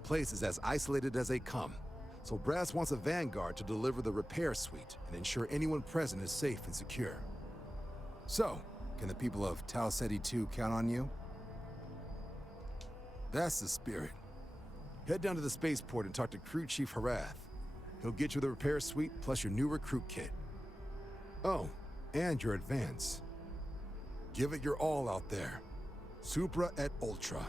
Place is as isolated as they come, so Brass wants a Vanguard to deliver the repair suite and ensure anyone present is safe and secure. So, can the people of Tau Ceti 2 count on you? That's the spirit. Head down to the spaceport and talk to Crew Chief Harath. He'll get you the repair suite plus your new recruit kit. Oh, and your advance. Give it your all out there. Supra et Ultra.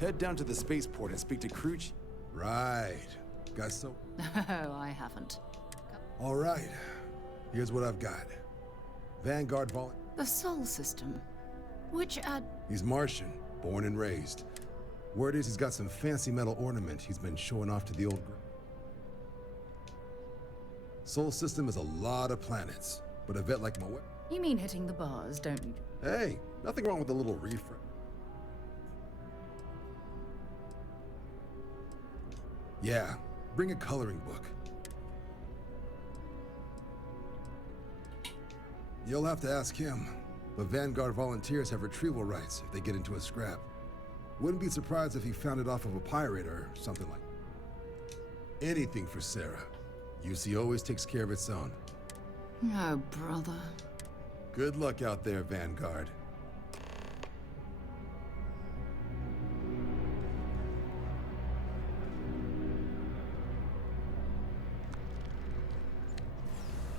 Head down to the spaceport and speak to Crew Chief. Right. Got so... No, I haven't. All right. Here's what I've got. Vanguard The Sol system. Which He's Martian, born and raised. Word is he's got some fancy metal ornament he's been showing off to the old group. Sol system is a lot of planets, but a vet like my... You mean hitting the bars, don't you? Hey, nothing wrong with a little refresh. Yeah, bring a coloring book. You'll have to ask him, but Vanguard volunteers have retrieval rights if they get into a scrap. Wouldn't be surprised if he found it off of a pirate or something like that. Anything for Sarah. UC always takes care of its own. Oh, brother. Good luck out there, Vanguard.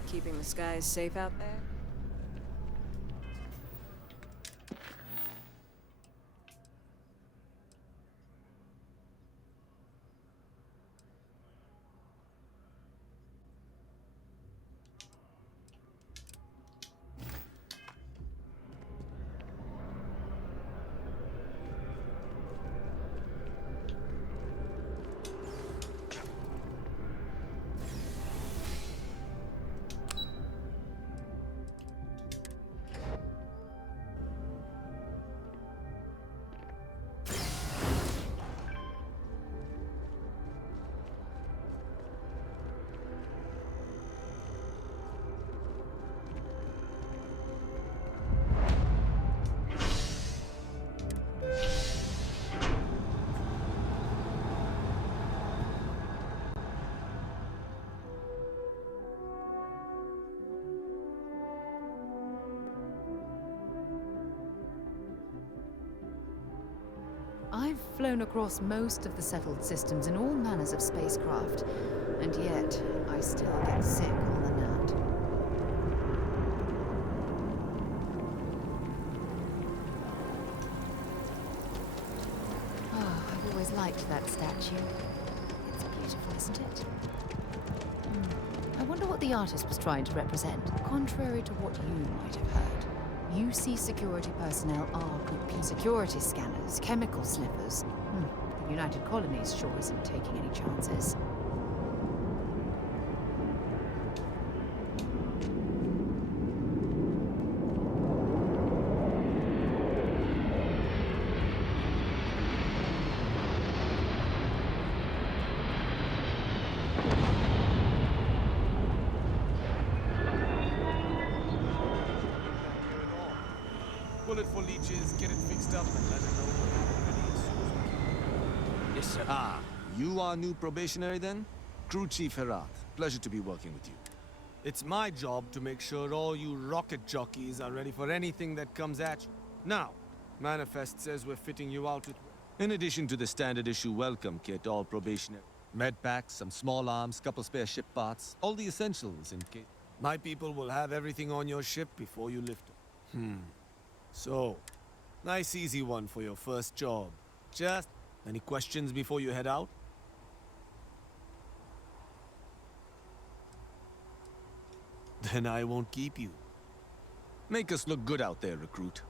Keeping the skies safe out there? I've flown across most of the settled systems in all manners of spacecraft, and yet I still get sick on the nut. Oh, I've always liked that statue. It's beautiful, isn't it? I wonder what the artist was trying to represent, contrary to what you might have heard. UC security personnel are good security scanners, chemical sniffers. The United Colonies sure isn't taking any chances. pull it for leeches, get it fixed up, and let it know when we're ready as soon as we can. Yes, sir. Ah, you are new probationary then? Crew Chief Herat. Pleasure to be working with you. It's my job to make sure all you rocket jockeys are ready for anything that comes at you. Now, Manifest says we're fitting you out with... In addition to the standard issue welcome kit, all probationary... Med packs, some small arms, couple spare ship parts, all the essentials in case... My people will have everything on your ship before you lift it. So, nice easy one for your first job. Just... Any questions before you head out? Then I won't keep you. Make us look good out there, recruit.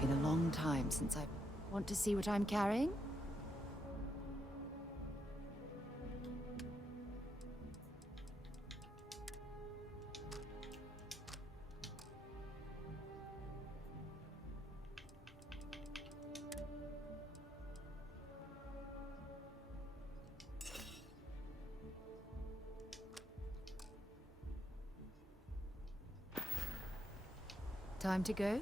Been a long time since I... Want to see what I'm carrying? Time to go?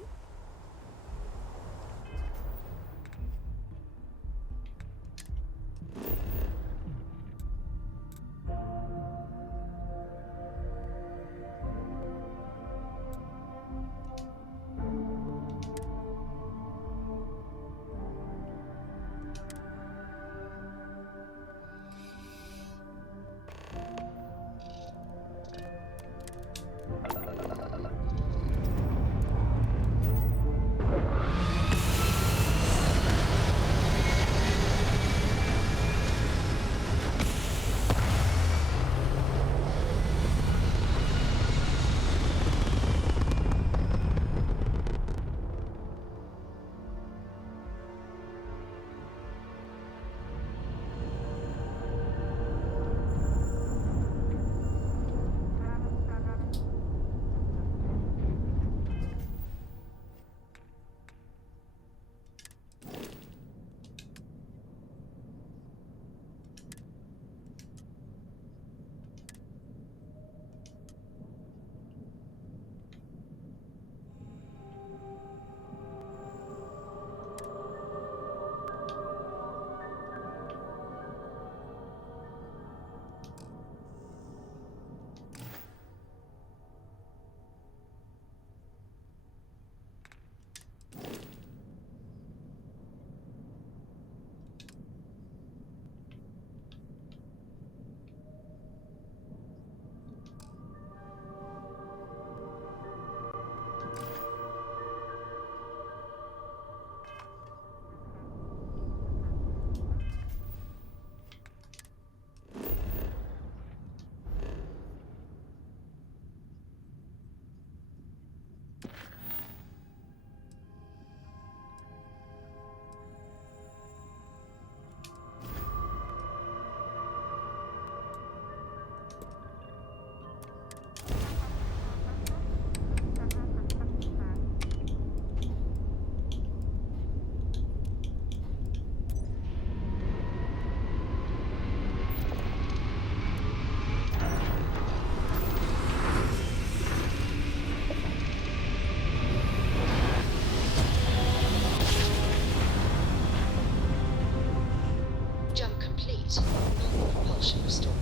propulsion restored.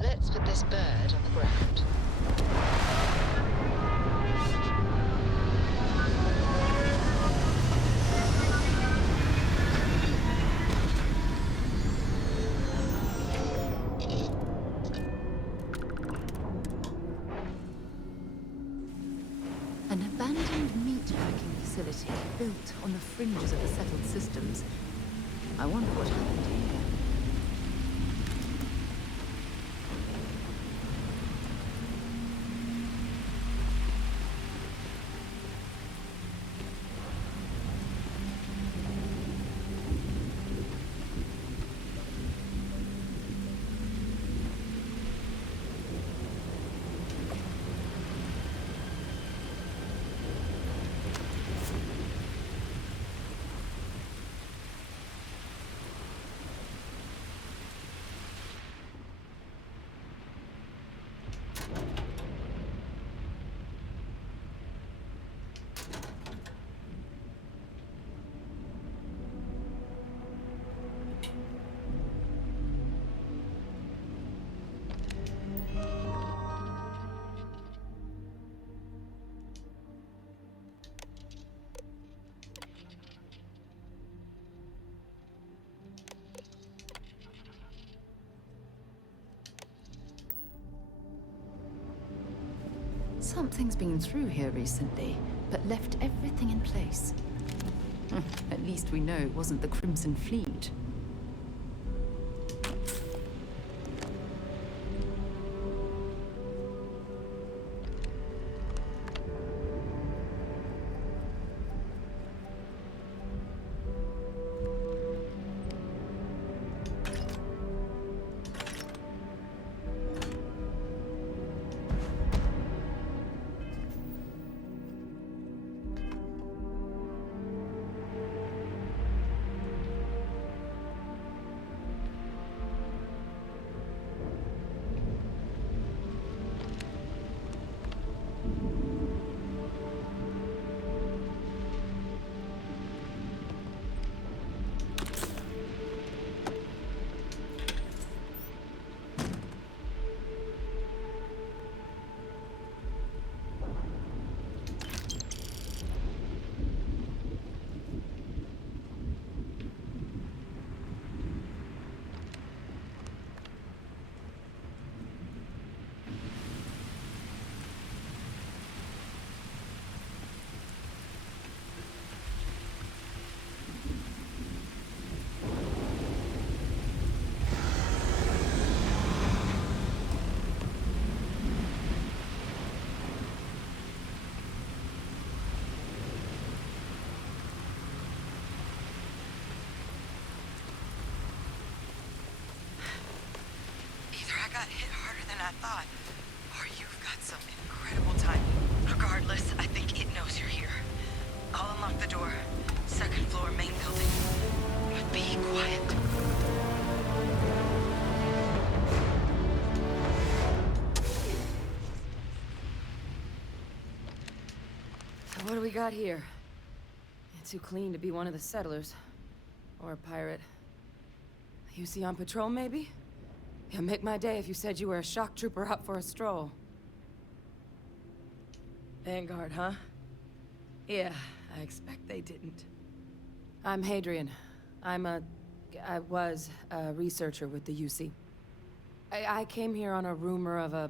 Let's put this bird on the ground. An abandoned meat-packing facility built on the fringes of the settled systems. I wonder what happened here. Something's been through here recently, but left everything in place. At least we know it wasn't the Crimson Fleet. Got hit harder than I thought, or you've got some incredible timing. Regardless, I think it knows you're here. I'll unlock the door. Second floor, main building. But be quiet. So what do we got here? You're too clean to be one of the settlers. Or a pirate. UC on patrol, maybe? Yeah, make my day if you said you were a shock trooper out for a stroll. Vanguard, huh? Yeah, I expect they didn't. I'm Hadrian. I was a researcher with the UC. I came here on a rumor of a...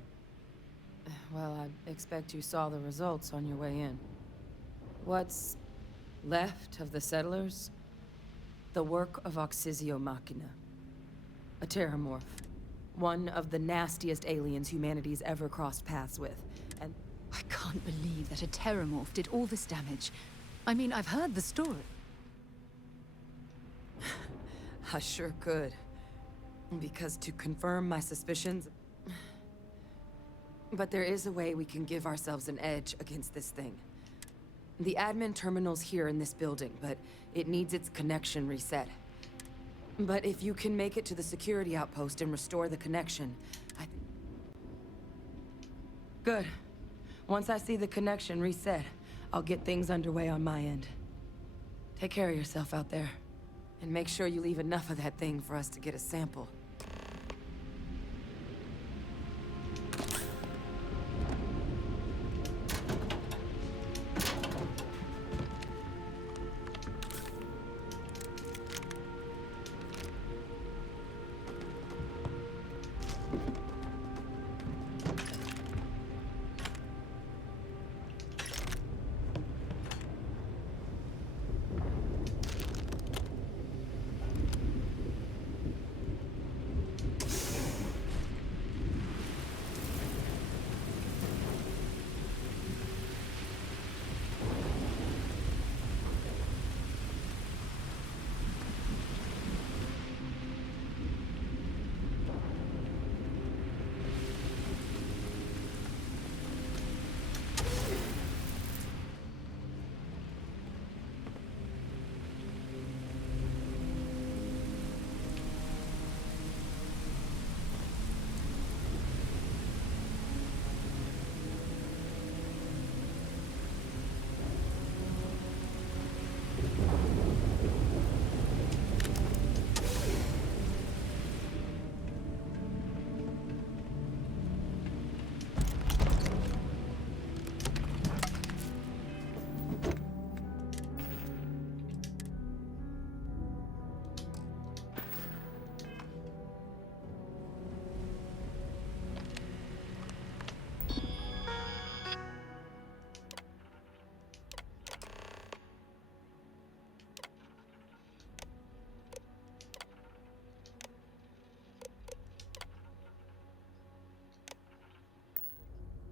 Well, I expect you saw the results on your way in. What's left of the settlers? The work of Oxysio Machina. A Terrormorph. One of the nastiest aliens humanity's ever crossed paths with. And I can't believe that a Terrormorph did all this damage. I mean, I've heard the story. I sure could. Because to confirm my suspicions, But there is a way we can give ourselves an edge against this thing. The admin terminal's here in this building, but it needs its connection reset. But if you can make it to the security outpost and restore the connection, Good. Once I see the connection reset, I'll get things underway on my end. Take care of yourself out there. And make sure you leave enough of that thing for us to get a sample.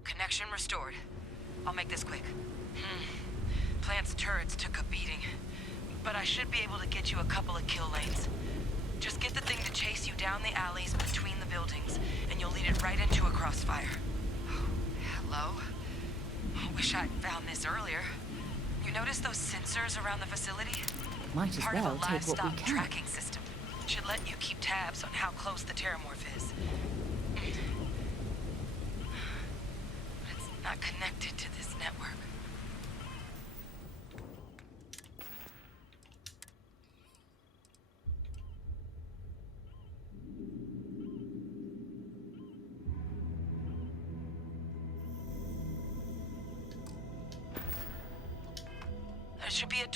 Connection restored. I'll make this quick. Plant's turrets took a beating, but I should be able to get you a couple of kill lanes. Just get the thing to chase you down the alleys between the buildings, and you'll lead it right into a crossfire. Hello? Wish I'd found this earlier. You notice those sensors around the facility? Might as Part well of a take what we livestock can. tracking system. Should let you keep tabs on how close the Terrormorph is. It's not connected to this network. There should be a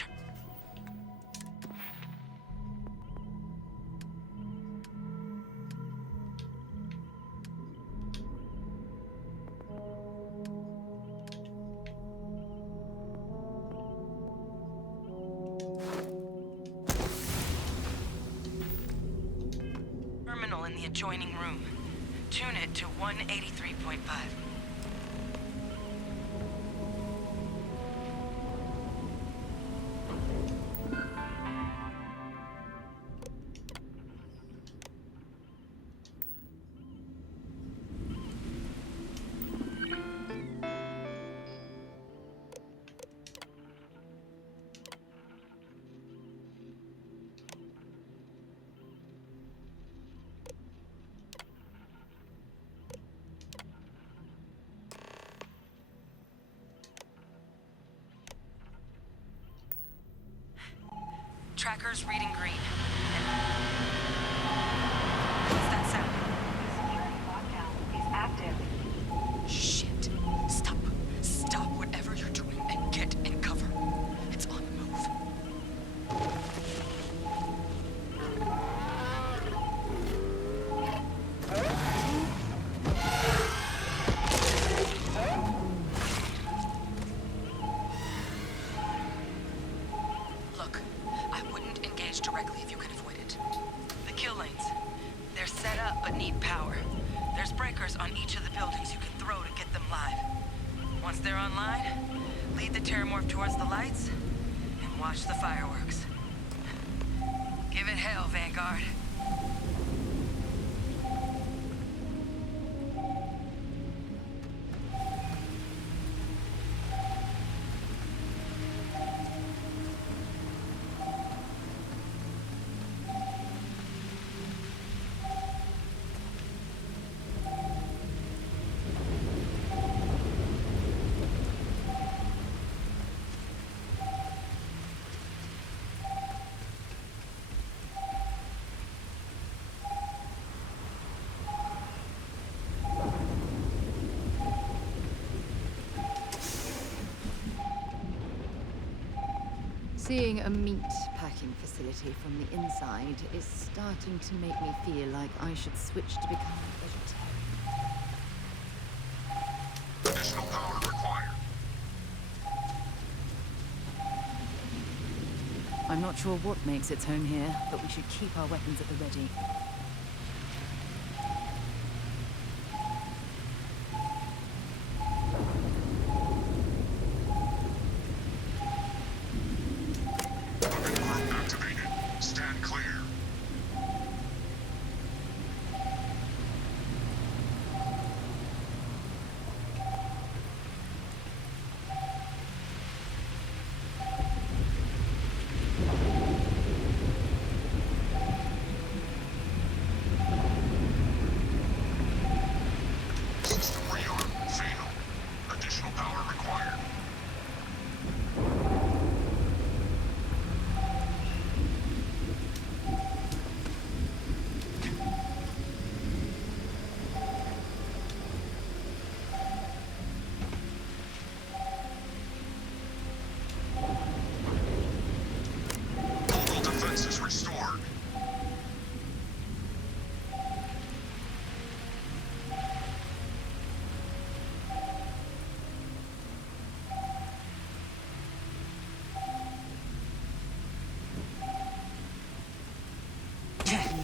terminal in the adjoining room. Tune it to 183.5. Tracker's reading green. What's that sound? Security lockdown is active. Shit. Stop. Stop whatever you're doing and get in cover. It's on the move. Look, I wouldn't engage directly if you can avoid it. The kill lanes. They're set up but need power. There's breakers on each of the buildings you can throw to get them live. Once they're online, lead the Terrormorph towards the lights and watch the fireworks. Give it hell, Vanguard. Seeing a meat packing facility from the inside is starting to make me feel like I should switch to become a vegetarian. Additional power required. I'm not sure what makes its home here, but we should keep our weapons at the ready.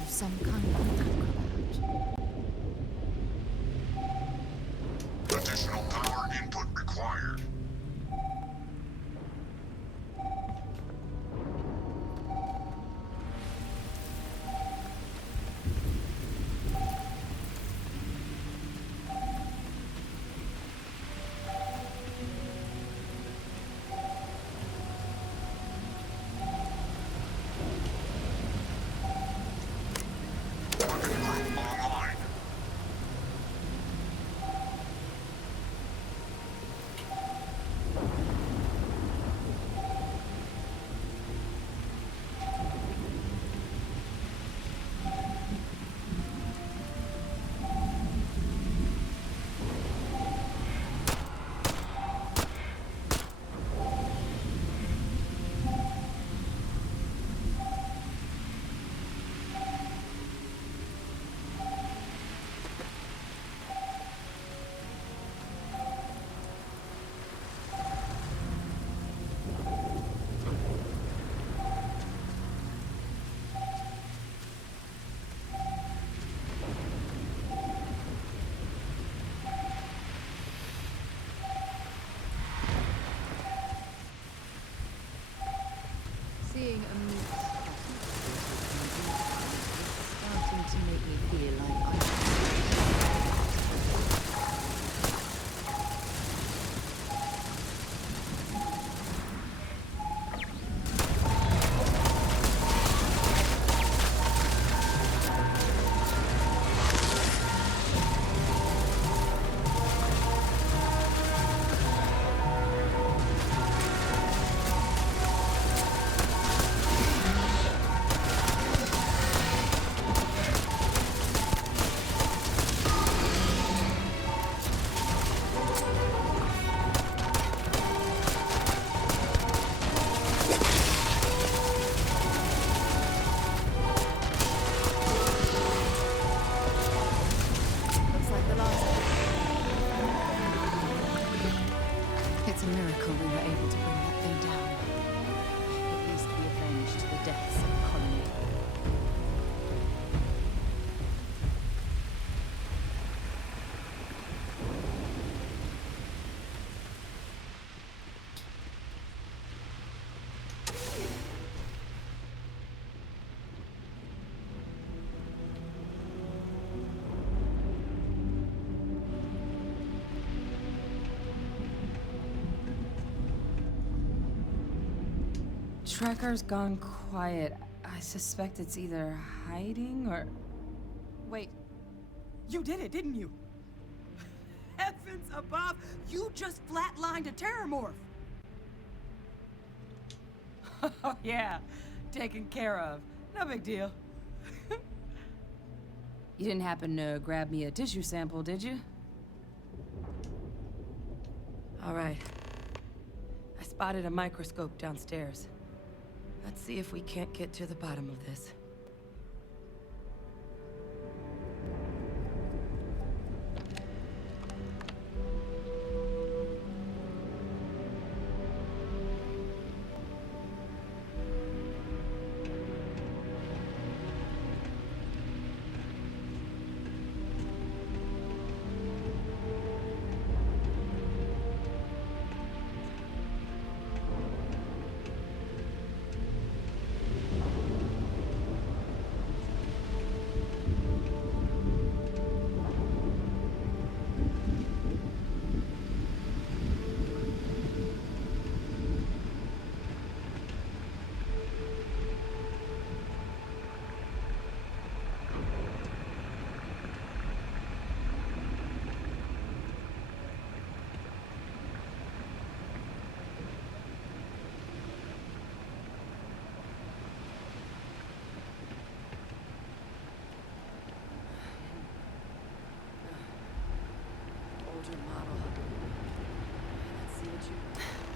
Some kind of acrobat. Additional power input required. Seeing a meat packing facility is starting to make me feel like it's a miracle we were able to bring that thing down. At least we avenged the deaths of the colony. Tracker's gone quiet. I suspect it's either hiding or... Wait. You did it, didn't you? Heavens above! You just flatlined a Terrormorph! Oh yeah, taken care of. No big deal. You didn't happen to grab me a tissue sample, did you? All right. I spotted a microscope downstairs. Let's see if we can't get to the bottom of this.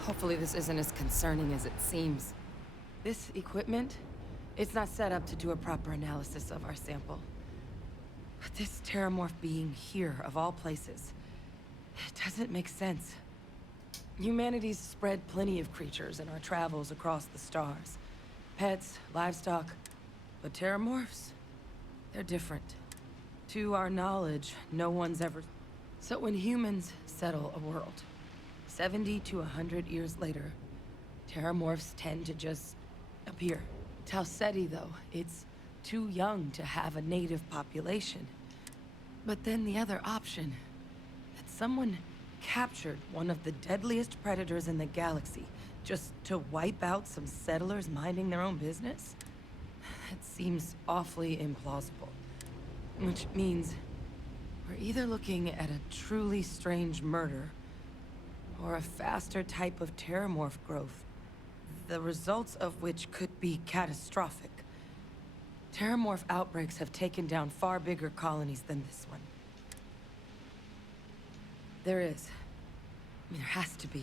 Hopefully this isn't as concerning as it seems. This equipment, it's not set up to do a proper analysis of our sample. But this Terrormorph being here, of all places, it doesn't make sense. Humanity's spread plenty of creatures in our travels across the stars. Pets, livestock, but Terrormorphs, they're different. To our knowledge, no one's ever... So when humans settle a world, 70 to 100 years later, Terrormorphs tend to just appear. Talseti, though, it's too young to have a native population. But then the other option, that someone captured one of the deadliest predators in the galaxy just to wipe out some settlers minding their own business? That seems awfully implausible. Which means we're either looking at a truly strange murder or a faster type of Terrormorph growth, the results of which could be catastrophic. Terrormorph outbreaks have taken down far bigger colonies than this one. There is. I mean, there has to be.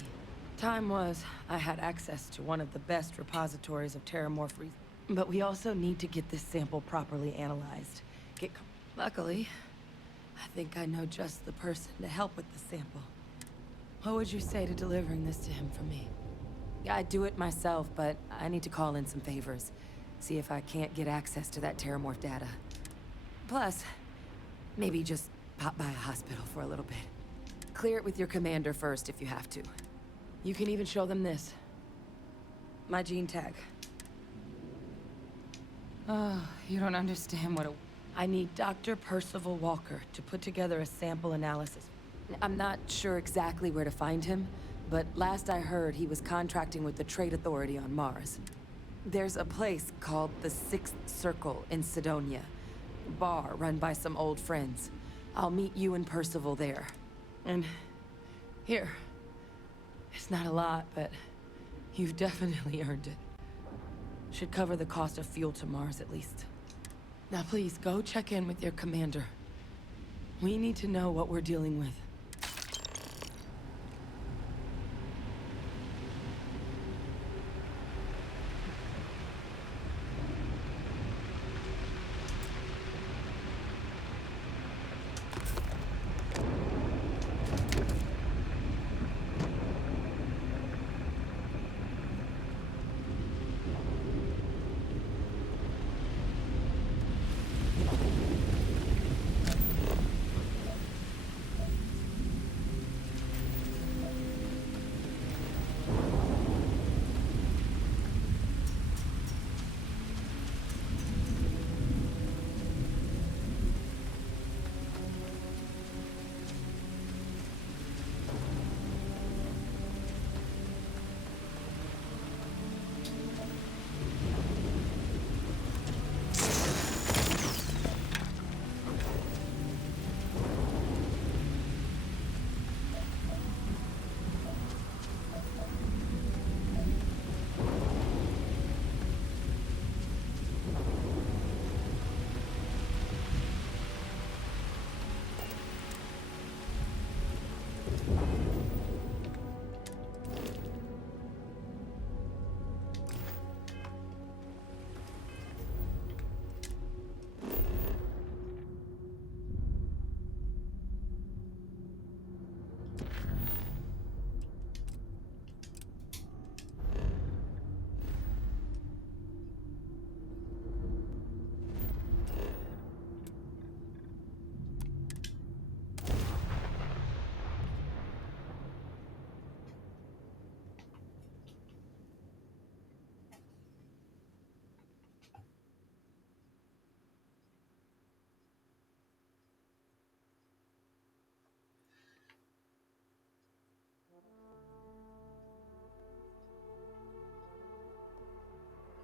Time was, I had access to one of the best repositories of Terrormorph but we also need to get this sample properly analyzed. Luckily, I think I know just the person to help with the sample. What would you say to delivering this to him for me? I'd do it myself, but I need to call in some favors. See if I can't get access to that Terrormorph data. Plus, maybe just pop by a hospital for a little bit. Clear it with your commander first if you have to. You can even show them this. My gene tag. Oh, you don't understand what a... I need Dr. Percival Walker to put together a sample analysis. I'm not sure exactly where to find him, but last I heard he was contracting with the Trade Authority on Mars. There's a place called the Sixth Circle in Sidonia. A bar run by some old friends. I'll meet you and Percival there. And here. It's not a lot, but you've definitely earned it. Should cover the cost of fuel to Mars at least. Now please, go check in with your commander. We need to know what we're dealing with.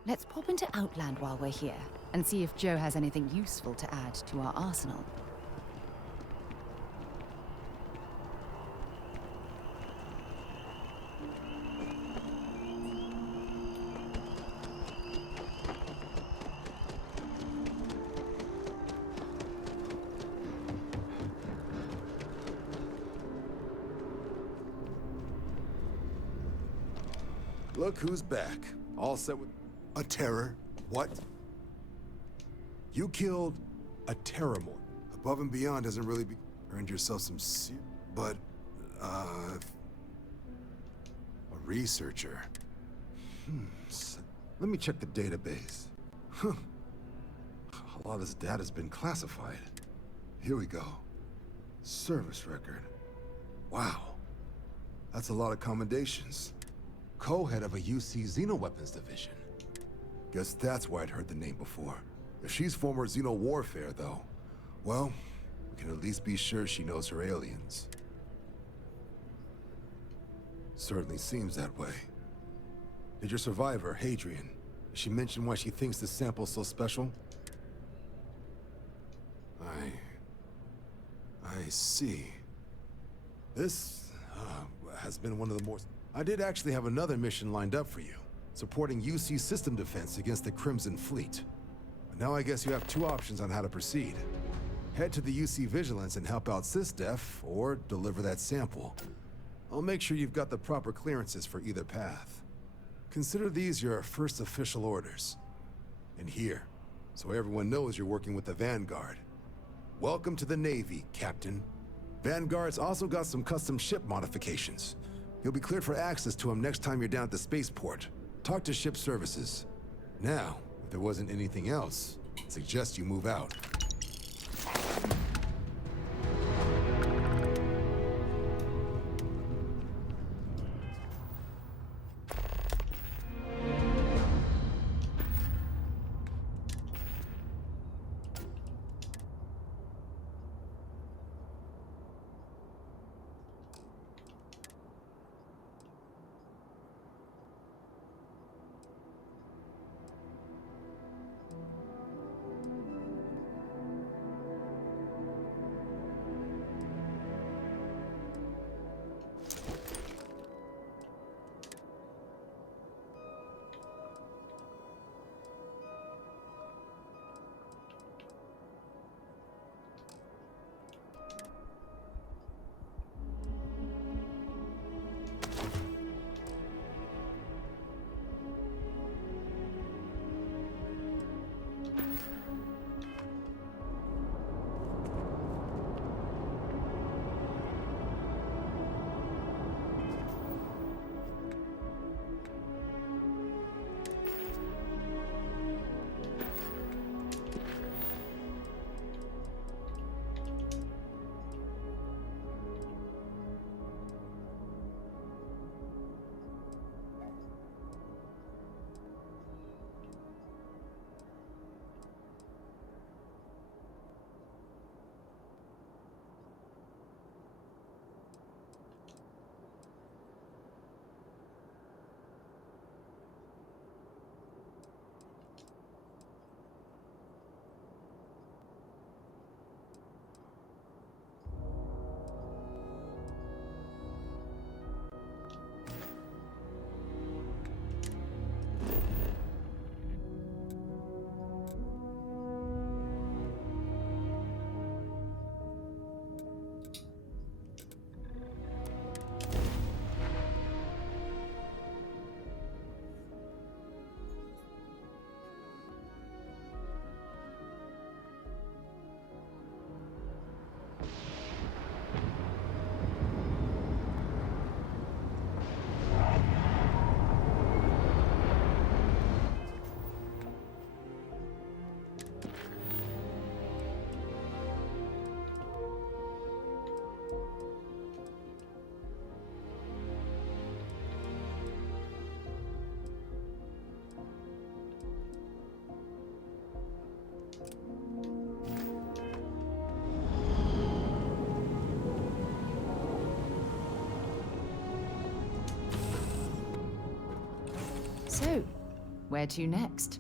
Let's pop into Outland while we're here, and see if Joe has anything useful to add to our arsenal. Look who's back. All set with... A terror? What? You killed a Terrormorph. Above and beyond doesn't really be... Earned yourself some but, a researcher. Let me check the database. Huh. A lot of this data's been classified. Here we go. Service record. Wow. That's a lot of commendations. Co-head of a UC Xenoweapons division. Guess that's why I'd heard the name before. If she's former Xeno warfare, though, well, we can at least be sure she knows her aliens. Certainly seems that way. Did your survivor, Hadrian, she mention why she thinks this sample's so special? I see. This has been one of the more... I did actually have another mission lined up for you, supporting UC system defense against the Crimson Fleet. But now I guess you have two options on how to proceed. Head to the UC Vigilance and help out SysDef, or deliver that sample. I'll make sure you've got the proper clearances for either path. Consider these your first official orders. And here, so everyone knows you're working with the Vanguard. Welcome to the Navy, Captain. Vanguard's also got some custom ship modifications. You'll be cleared for access to them next time you're down at the spaceport. Talk to ship services. Now, if there wasn't anything else, I suggest you move out. So, Where to next?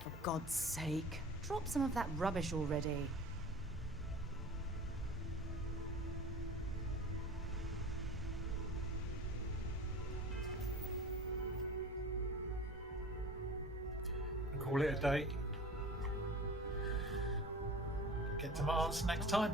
For God's sake, drop some of that rubbish already. call it a day. Get to Mars next time.